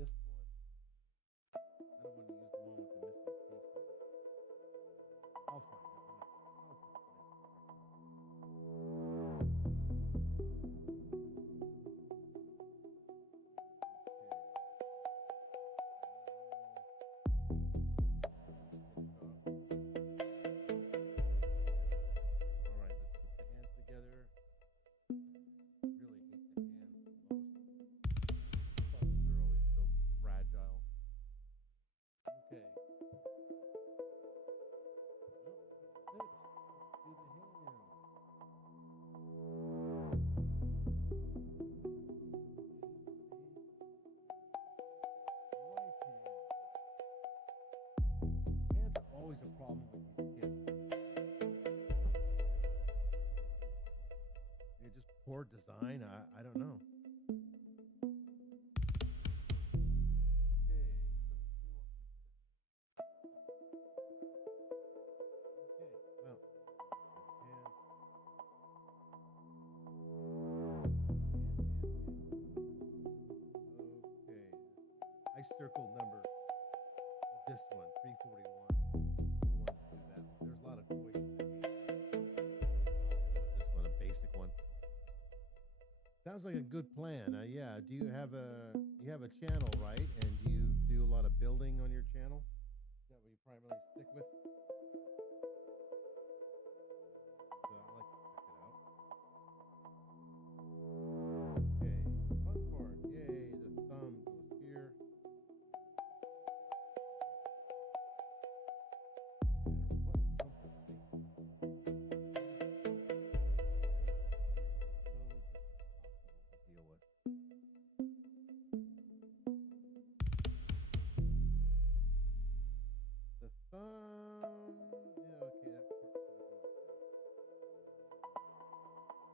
This one. I don't want to use the one with the missing piece on it. I'll find it. All right, let's put the hands together. Really hate the hands the most. Thumbs are always so fragile. Okay. Let's do the hands. Right hand. Hands are always a problem with these kids. They're just poor design. I don't know. I circled number this one, 341. I want to do that one. There's a lot of choices in the game. Let's go with this one, a basic one. Sounds like a good plan. Yeah. Do you have a channel, right? And do you do a lot of building on your channel? Is that what you primarily stick with? So I like to check it out. Okay, the fun part. Yay, the thumb goes here.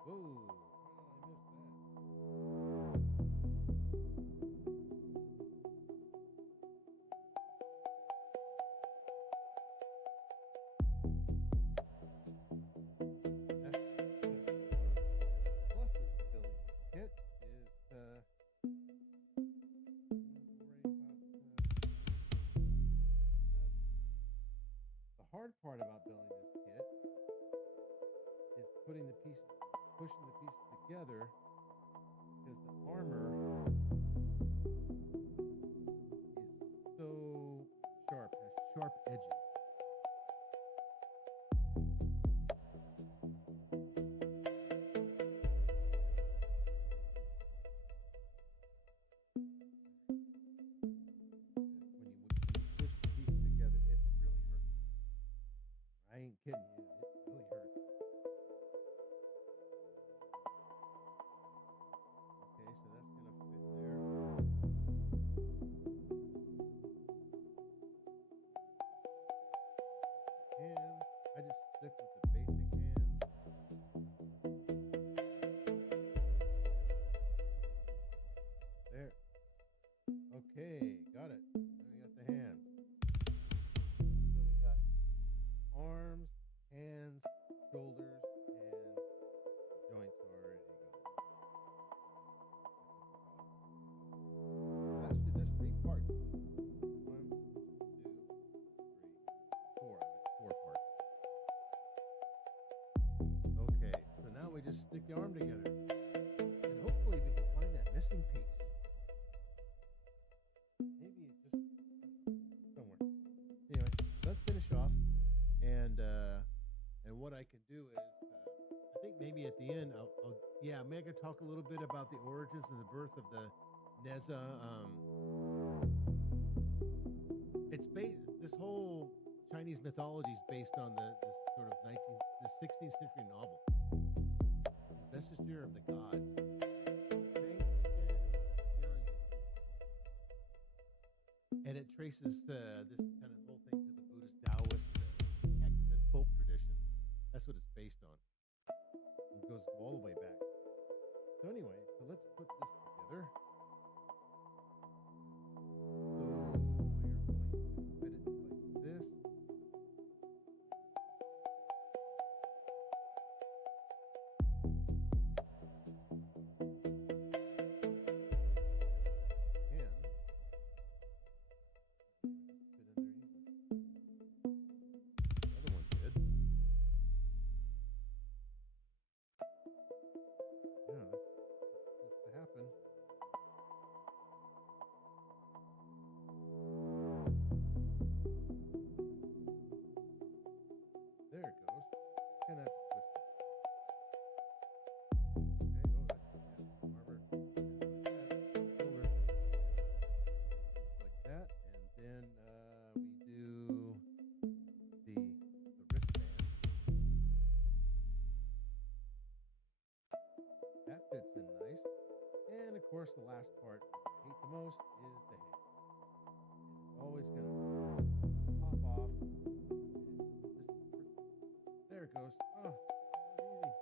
Whoa, how did I miss that? That's pluses to building this kit is worry about the hard part about building this kit is pushing the pieces together, because the armor is so sharp, has sharp edges. When you push the pieces together, it really hurts. I ain't kidding you, it really hurts. Okay, so that's gonna fit there. Hands, I just stick with the basic hands. There. Okay, got it. Now we got the hands. So we got arms, hands, shoulders, and joints already going. There's 3 parts. 1, 2, 3, 4. I meant 4 parts. Okay, so now we just stick the arm together, and hopefully we can find that missing piece. Maybe it just somewhere. Anyway, let's finish off, and what I can do is, I think maybe at the end, I'm going to talk a little bit about the origins and the birth of the Nezha. This whole Chinese mythology is based on this sort of 16th century novel, Vestige of the Gods. And it traces this kind of whole thing to the Buddhist Taoist text and folk traditions. That's what it's based on. It goes all the way back. So anyway, so let's put this together. So we are going to fit it like this. There it goes. Gonna have to twist it. Okay, oh, that's armor. Like that. And then we do the wristband. That fits in nice. And of course, the last part I hate the most is the head. It's always gonna pop off. There it goes. Oh, easy.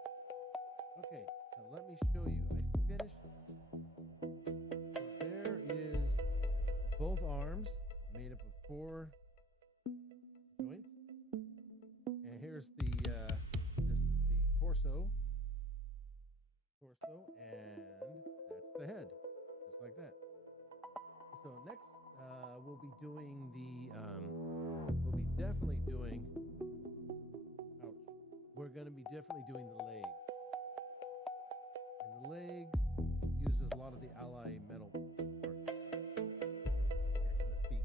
Okay, now let me show you. I finished. So there is both arms made up of 4 joints. And here's the, this is the torso, and that's the head, just like that. So next, we'll be doing we're going to be definitely doing the leg. And the legs uses a lot of the alloy metal parts. And the feet,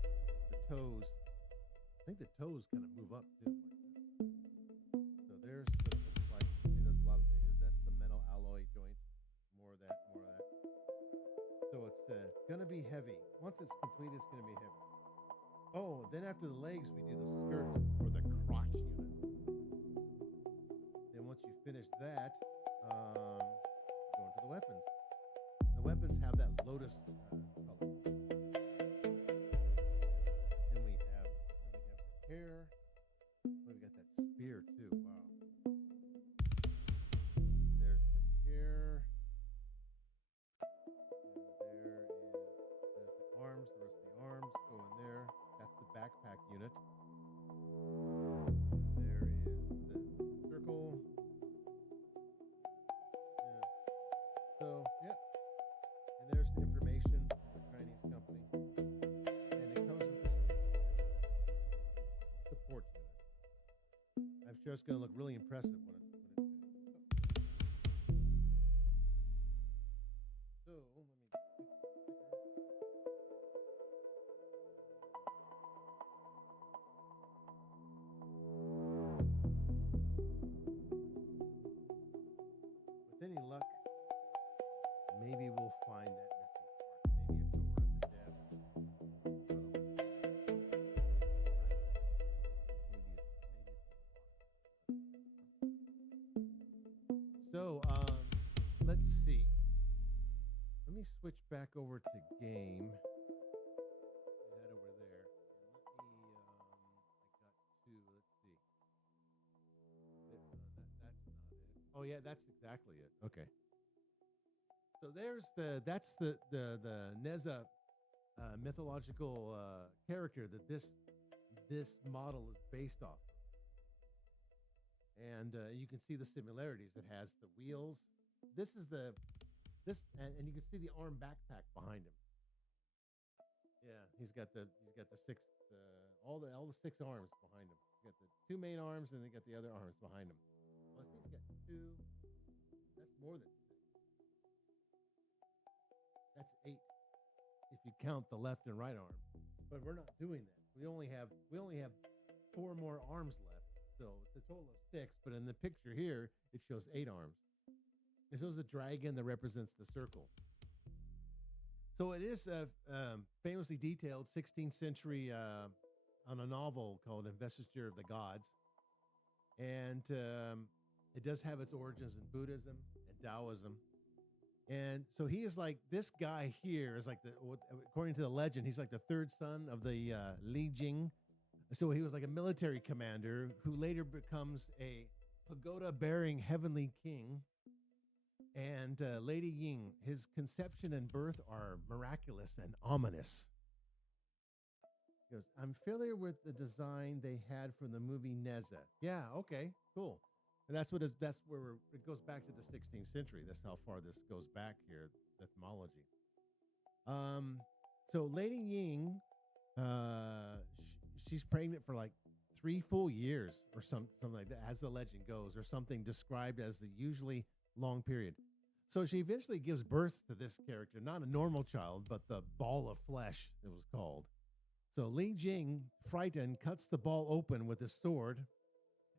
the toes. I think the toes kind of move up too, like that. So there's what it looks like. See, there's a lot of that's the metal alloy joints. More of that. So it's going to be heavy. Once it's complete, it's going to be heavy. Oh, then after the legs, we do the skirt or the crotch unit. Then once you finish that, go into the weapons. The weapons have that lotus color. Then we have the hair. Oh, we got that spear too. Wow. There's the it. There is the circle. Yeah. So, yeah. And there's the information from the Chinese company. And it comes with the support unit. I'm sure it's going to look really impressive when it's finished. So, let me. With any luck, maybe we'll find that missing part. Maybe it's over at the desk. So, let's see. Let me switch back over to game. Head over there. And let me, I got two. Let's see. That's not it. Oh, yeah, that's exactly it. Okay. So that's the Nezha mythological character that this model is based off of. And you can see the similarities. It has the wheels. This is and you can see the arm backpack behind him. Yeah, he's got the six all the 6 arms behind him. He's got the 2 main arms, and they got the other arms behind him. Plus he's got 2. That's more than 6. That's 8 if you count the left and right arm. But we're not doing that. We only have 4 more arms left. So it's a total of 6, but in the picture here, it shows 8 arms. It shows a dragon that represents the circle. So it is famously detailed 16th century on a novel called Investiture of the Gods. And it does have its origins in Buddhism and Taoism. And so he is like, this guy here is like, according to the legend, he's like the 3rd son of the Ying. So he was like a military commander who later becomes a pagoda-bearing heavenly king. And Lady Ying, his conception and birth are miraculous and ominous. He goes, I'm familiar with the design they had from the movie Nezha. Yeah, okay, cool. And that's where it goes back to the 16th century. That's how far this goes back here, etymology. So Lady Ying, she's pregnant for like 3 full years or something like that, as the legend goes, or something described as the usually long period. So she eventually gives birth to this character, not a normal child, but the ball of flesh, it was called. So Li Jing, frightened, cuts the ball open with his sword,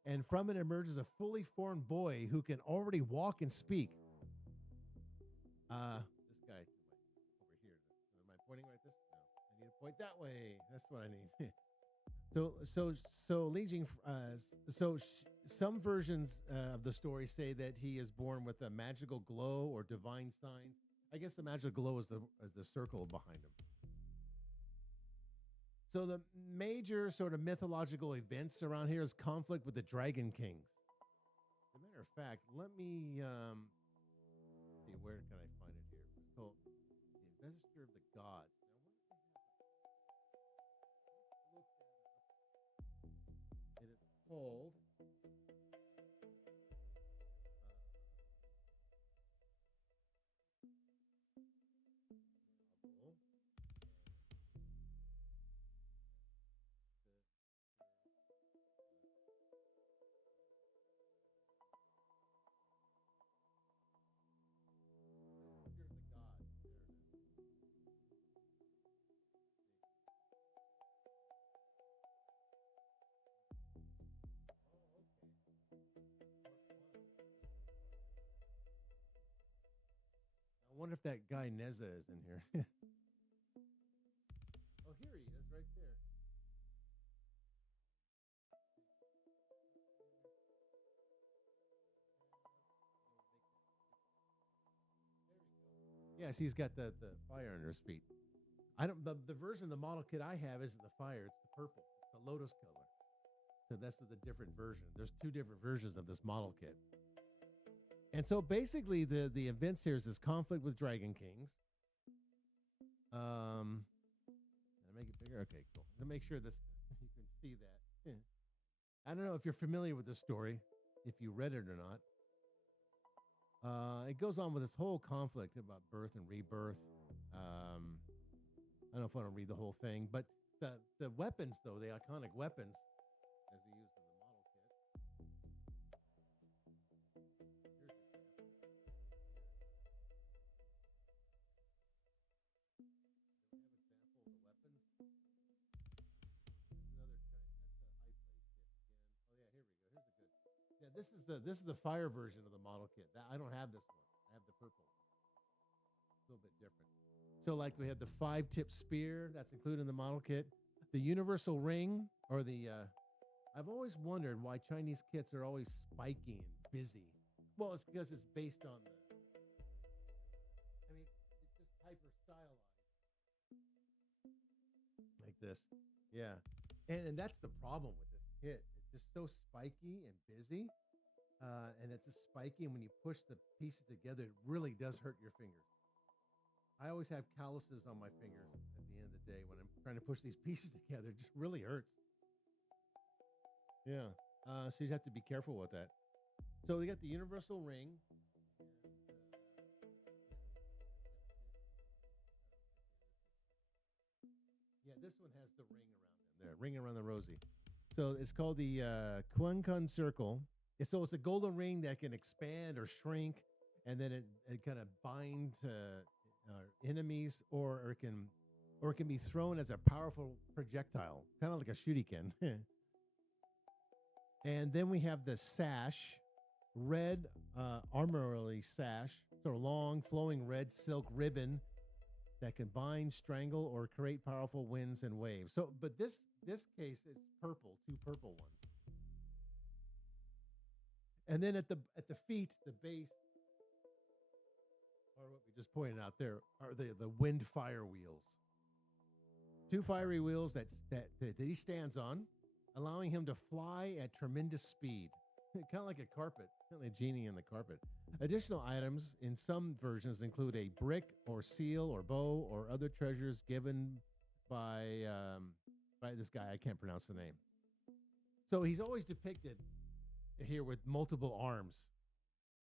and from it emerges a fully formed boy who can already walk and speak. This guy over here. Am I pointing like this? No, I need to point that way. That's what I need. So Li Jing. Some versions of the story say that he is born with a magical glow or divine signs. I guess the magical glow is the circle behind him. So the major sort of mythological events around here is conflict with the Dragon Kings. As a matter of fact, let me see, where can I find it here? It's called the Investiture of the Gods. Now, let's look that up. It is called. I wonder if that guy Nezha is in here. Oh, here he is, right there. Yes, he's got the fire under his feet. The version of the model kit I have isn't the fire, it's the purple. It's the lotus color. So that's the different version. There's 2 different versions of this model kit. And so basically the events here is this conflict with Dragon Kings. Did I make it bigger? Okay, cool. To make sure this you can see that. I don't know if you're familiar with this story, if you read it or not. It goes on with this whole conflict about birth and rebirth. I don't know if I want to read the whole thing, but the weapons, though, the iconic weapons, as we used in the model kit. Here's an example. Do we have example of the weapons? That's another Chinese. That's a high plate kit again. Oh yeah, here we go. Here's a good. Yeah, this is the fire version of the model kit. I don't have this one. I have the purple one. A little bit different. So, like, we have the 5-tip spear that's included in the model kit, the universal ring, or the. I've always wondered why Chinese kits are always spiky and busy. Well, it's because it's based on the. I mean, it's just hyper stylized, like this. Yeah, and that's the problem with this kit. It's just so spiky and busy, and it's just spiky. And when you push the pieces together, it really does hurt your fingers. I always have calluses on my fingers at the end of the day when I'm trying to push these pieces together. It just really hurts. Yeah. So you'd have to be careful with that. So we got the universal ring. Yeah, this one has the ring around there, ring around the rosy. So it's called the Kun circle. So it's a golden ring that can expand or shrink, and then it kind of bind enemies, or it can be thrown as a powerful projectile, kind of like a shuriken. And then we have the sash, red armorly sash, sort of long flowing red silk ribbon that can bind, strangle, or create powerful winds and waves. So, but this case, it's purple, 2 purple ones. And then at the feet, the base, or what we just pointed out there, are the wind fire wheels. 2 fiery wheels that he stands on, allowing him to fly at tremendous speed, kind of like a carpet, kind of like a genie in the carpet. Additional items in some versions include a brick or seal or bow or other treasures given by this guy. I can't pronounce the name. So he's always depicted here with multiple arms,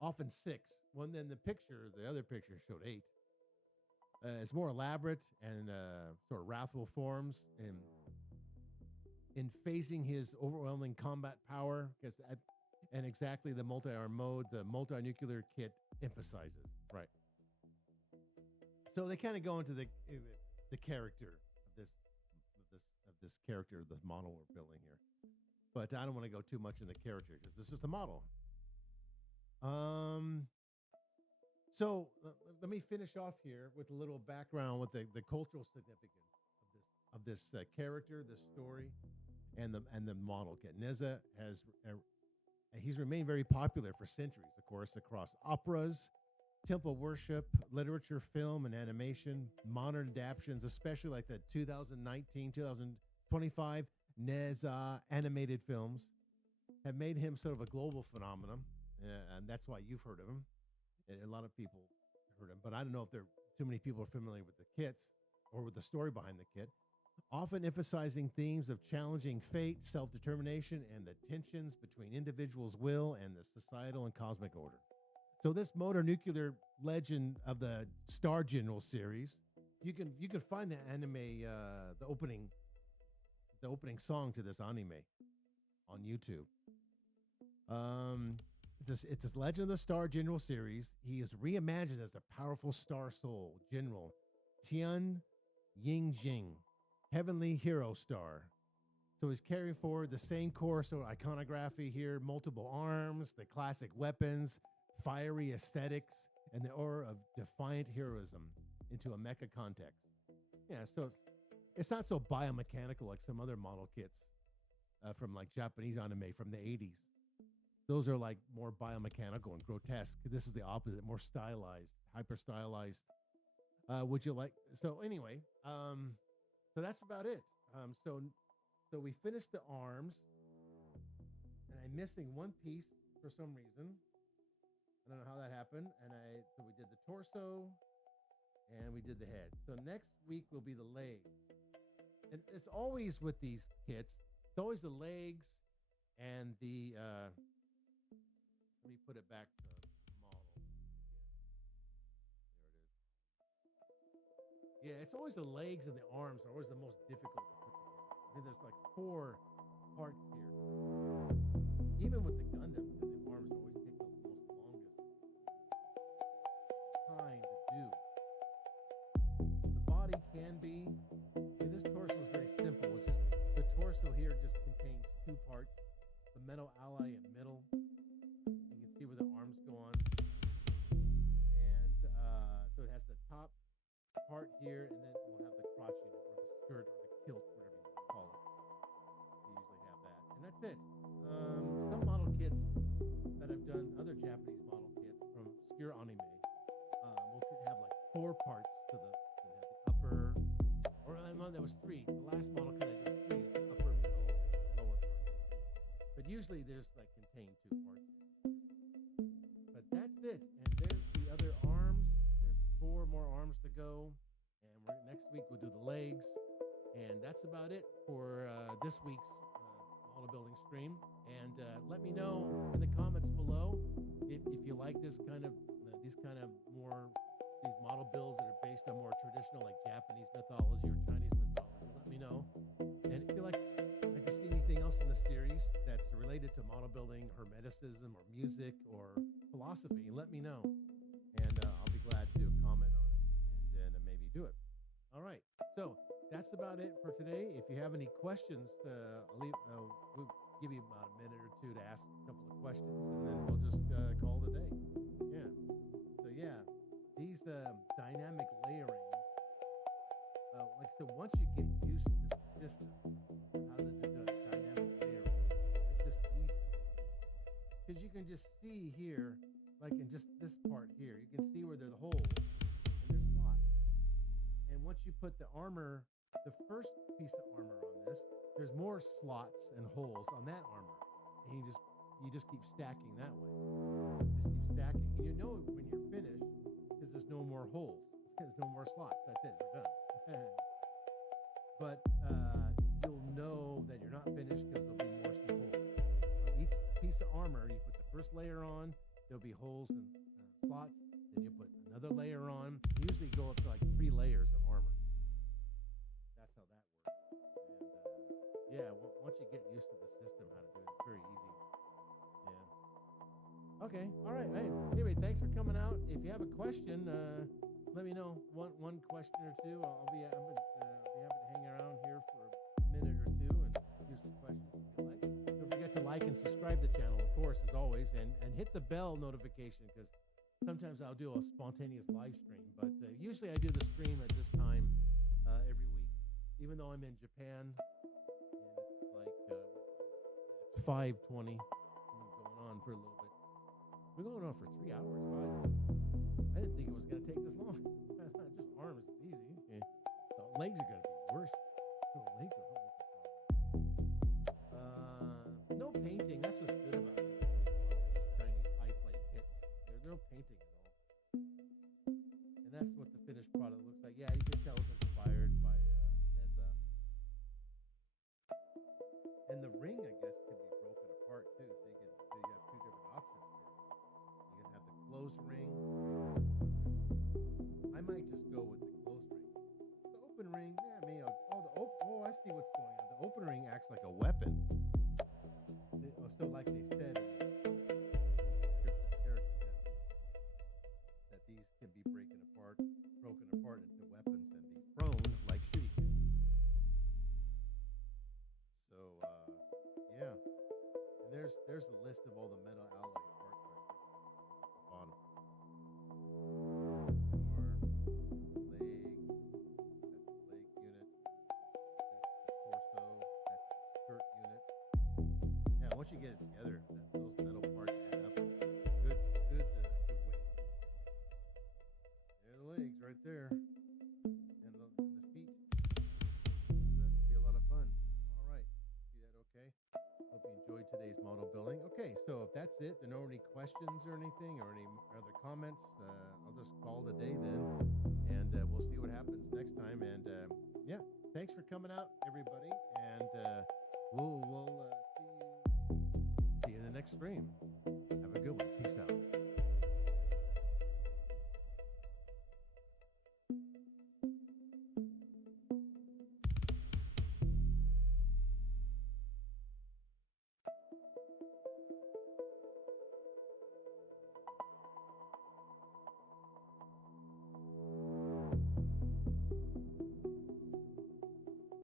often 6. One then the other picture showed 8. It's more elaborate and sort of wrathful forms in facing his overwhelming combat power, and exactly the multi-arm mode the multi-nuclear kit emphasizes. Right. So they kind of go into the character of this character, the model we're building here. But I don't want to go too much in the character because this is the model. So let me finish off here with a little background with the cultural significance of this character, this story, and the model kit. Nezha he's remained very popular for centuries, of course, across operas, temple worship, literature, film, and animation, modern adaptations, especially like the 2019, 2025 Nezha animated films, have made him sort of a global phenomenon, and that's why you've heard of him. And a lot of people heard him, but I don't know if too many people are familiar with the kits or with the story behind the kit. Often emphasizing themes of challenging fate, self-determination, and the tensions between individuals' will and the societal and cosmic order. So this motor nuclear legend of the Star General series, you can find the anime, the opening song to this anime on YouTube. It's this Legend of the Star General series. He is reimagined as the powerful star soul general Tian Ying, heavenly hero star. So he's carrying forward the same core sort of iconography here, multiple arms, the classic weapons, fiery aesthetics, and the aura of defiant heroism into a mecha context. Yeah, so it's not so biomechanical like some other model kits from like Japanese anime from the 80s. Those are like more biomechanical and grotesque. This is the opposite, more stylized, hyper stylized. Would you like? So anyway, so that's about it. So we finished the arms, and I'm missing one piece for some reason. I don't know how that happened. So we did the torso, and we did the head. So next week will be the legs. And it's always with these kits, It's always the legs and the, let me put it back to model again. There it is. Yeah, it's always the legs and the arms are always the most difficult to put together. I mean, there's like 4 parts here. Even with the Gundams, the arms always take the most longest time to do. The body can be, this torso is very simple. It's just the torso here just contains 2 parts, the metal alloy in middle. You can see where the arms go on, and so it has the top part here, and then we'll have the crotch unit or the skirt or the kilt, whatever you want to call it. We usually have that, and that's it. Some model kits that I've done, other Japanese model kits from obscure anime, will have like 4 parts to the upper, or that was 3. The last model kit I did was 3 is the upper, middle, lower part. But usually there's like contained 2 parts. But that's it. And there's the other arms. There's 4 more arms to go. And next week we'll do the legs. And that's about it for this week's model building stream. And let me know in the comments below if you like this kind of these model builds that are based on more traditional like Japanese mythology or Chinese mythology. Let me know. And if you like to see anything else in the series that's related to model building, hermeticism, or music, or philosophy, let me know. And I'll be glad to comment on it and then maybe do it. All right. So that's about it for today. If you have any questions, we'll give you about a minute or 2 to ask a couple of questions, and then we'll just call it a day. Yeah. So yeah, these dynamic layerings, like so, once you get used to the system, how to do the dynamic layering, it's just easy. Because you can just see here, like in just this part here, you can see where there's the holes and there's slots. And once you put the armor, the first piece of armor on this, there's more slots and holes on that armor, and you just keep stacking that way. Just keep stacking, and you know when you're finished because there's no more holes, there's no more slots. That's it, you're done. But you'll know that you're not finished because there'll be more holes. On each piece of armor, you put the first layer on, there'll be holes and slots. Then you put another layer on. You usually go up to like 3 layers of armor. That's how that works. And yeah, once you get used to the system, how to do it, it's very easy. Yeah. Okay. All right. Hey. Anyway, thanks for coming out. If you have a question, let me know. One question or 2. I'll be happy to hang around here for a minute or 2 and do some questions if you like. Don't forget to like and subscribe to the channel, of course, as always, and hit the bell notification because sometimes I'll do a spontaneous live stream, but usually I do the stream at this time every week, even though I'm in Japan, and it's like it's 5:20. I've been going on for a little bit. We're going on for 3 hours, but I didn't think it was going to take this long. Just arms is easy. Okay. The legs are going to be worse. The legs are always the problem. No painting. That's what's good about this. Chinese high plate kits. There's no painting at all. And that's what the finished product looks like. Yeah, you can tell it's inspired by Nezha. And the ring, I guess, can be broken apart too. So you have 2 different options here. You can have the closed ring or you can have the open ring. I might just go with the closed ring. The open ring, yeah, me. I see what's going on. The open ring acts like a weapon. So like they said in the description character, that these can be broken apart into weapons and be thrown like shuriken. So yeah, and there's the list of all the metal alloy parts right there at the bottom. Arms, leg, that's the leg unit, that's the torso, that's the skirt unit. Yeah, once you get it together, those metal parts add up. Good weight. There are the legs right there, and the feet. That should be a lot of fun. All right, see that? Okay. Hope you enjoyed today's model building. Okay, so if that's it, there are no any questions or anything or any other comments, I'll just call it a day then, and we'll see what happens next time. And yeah, thanks for coming out, everybody, and We'll see you in the next stream. Have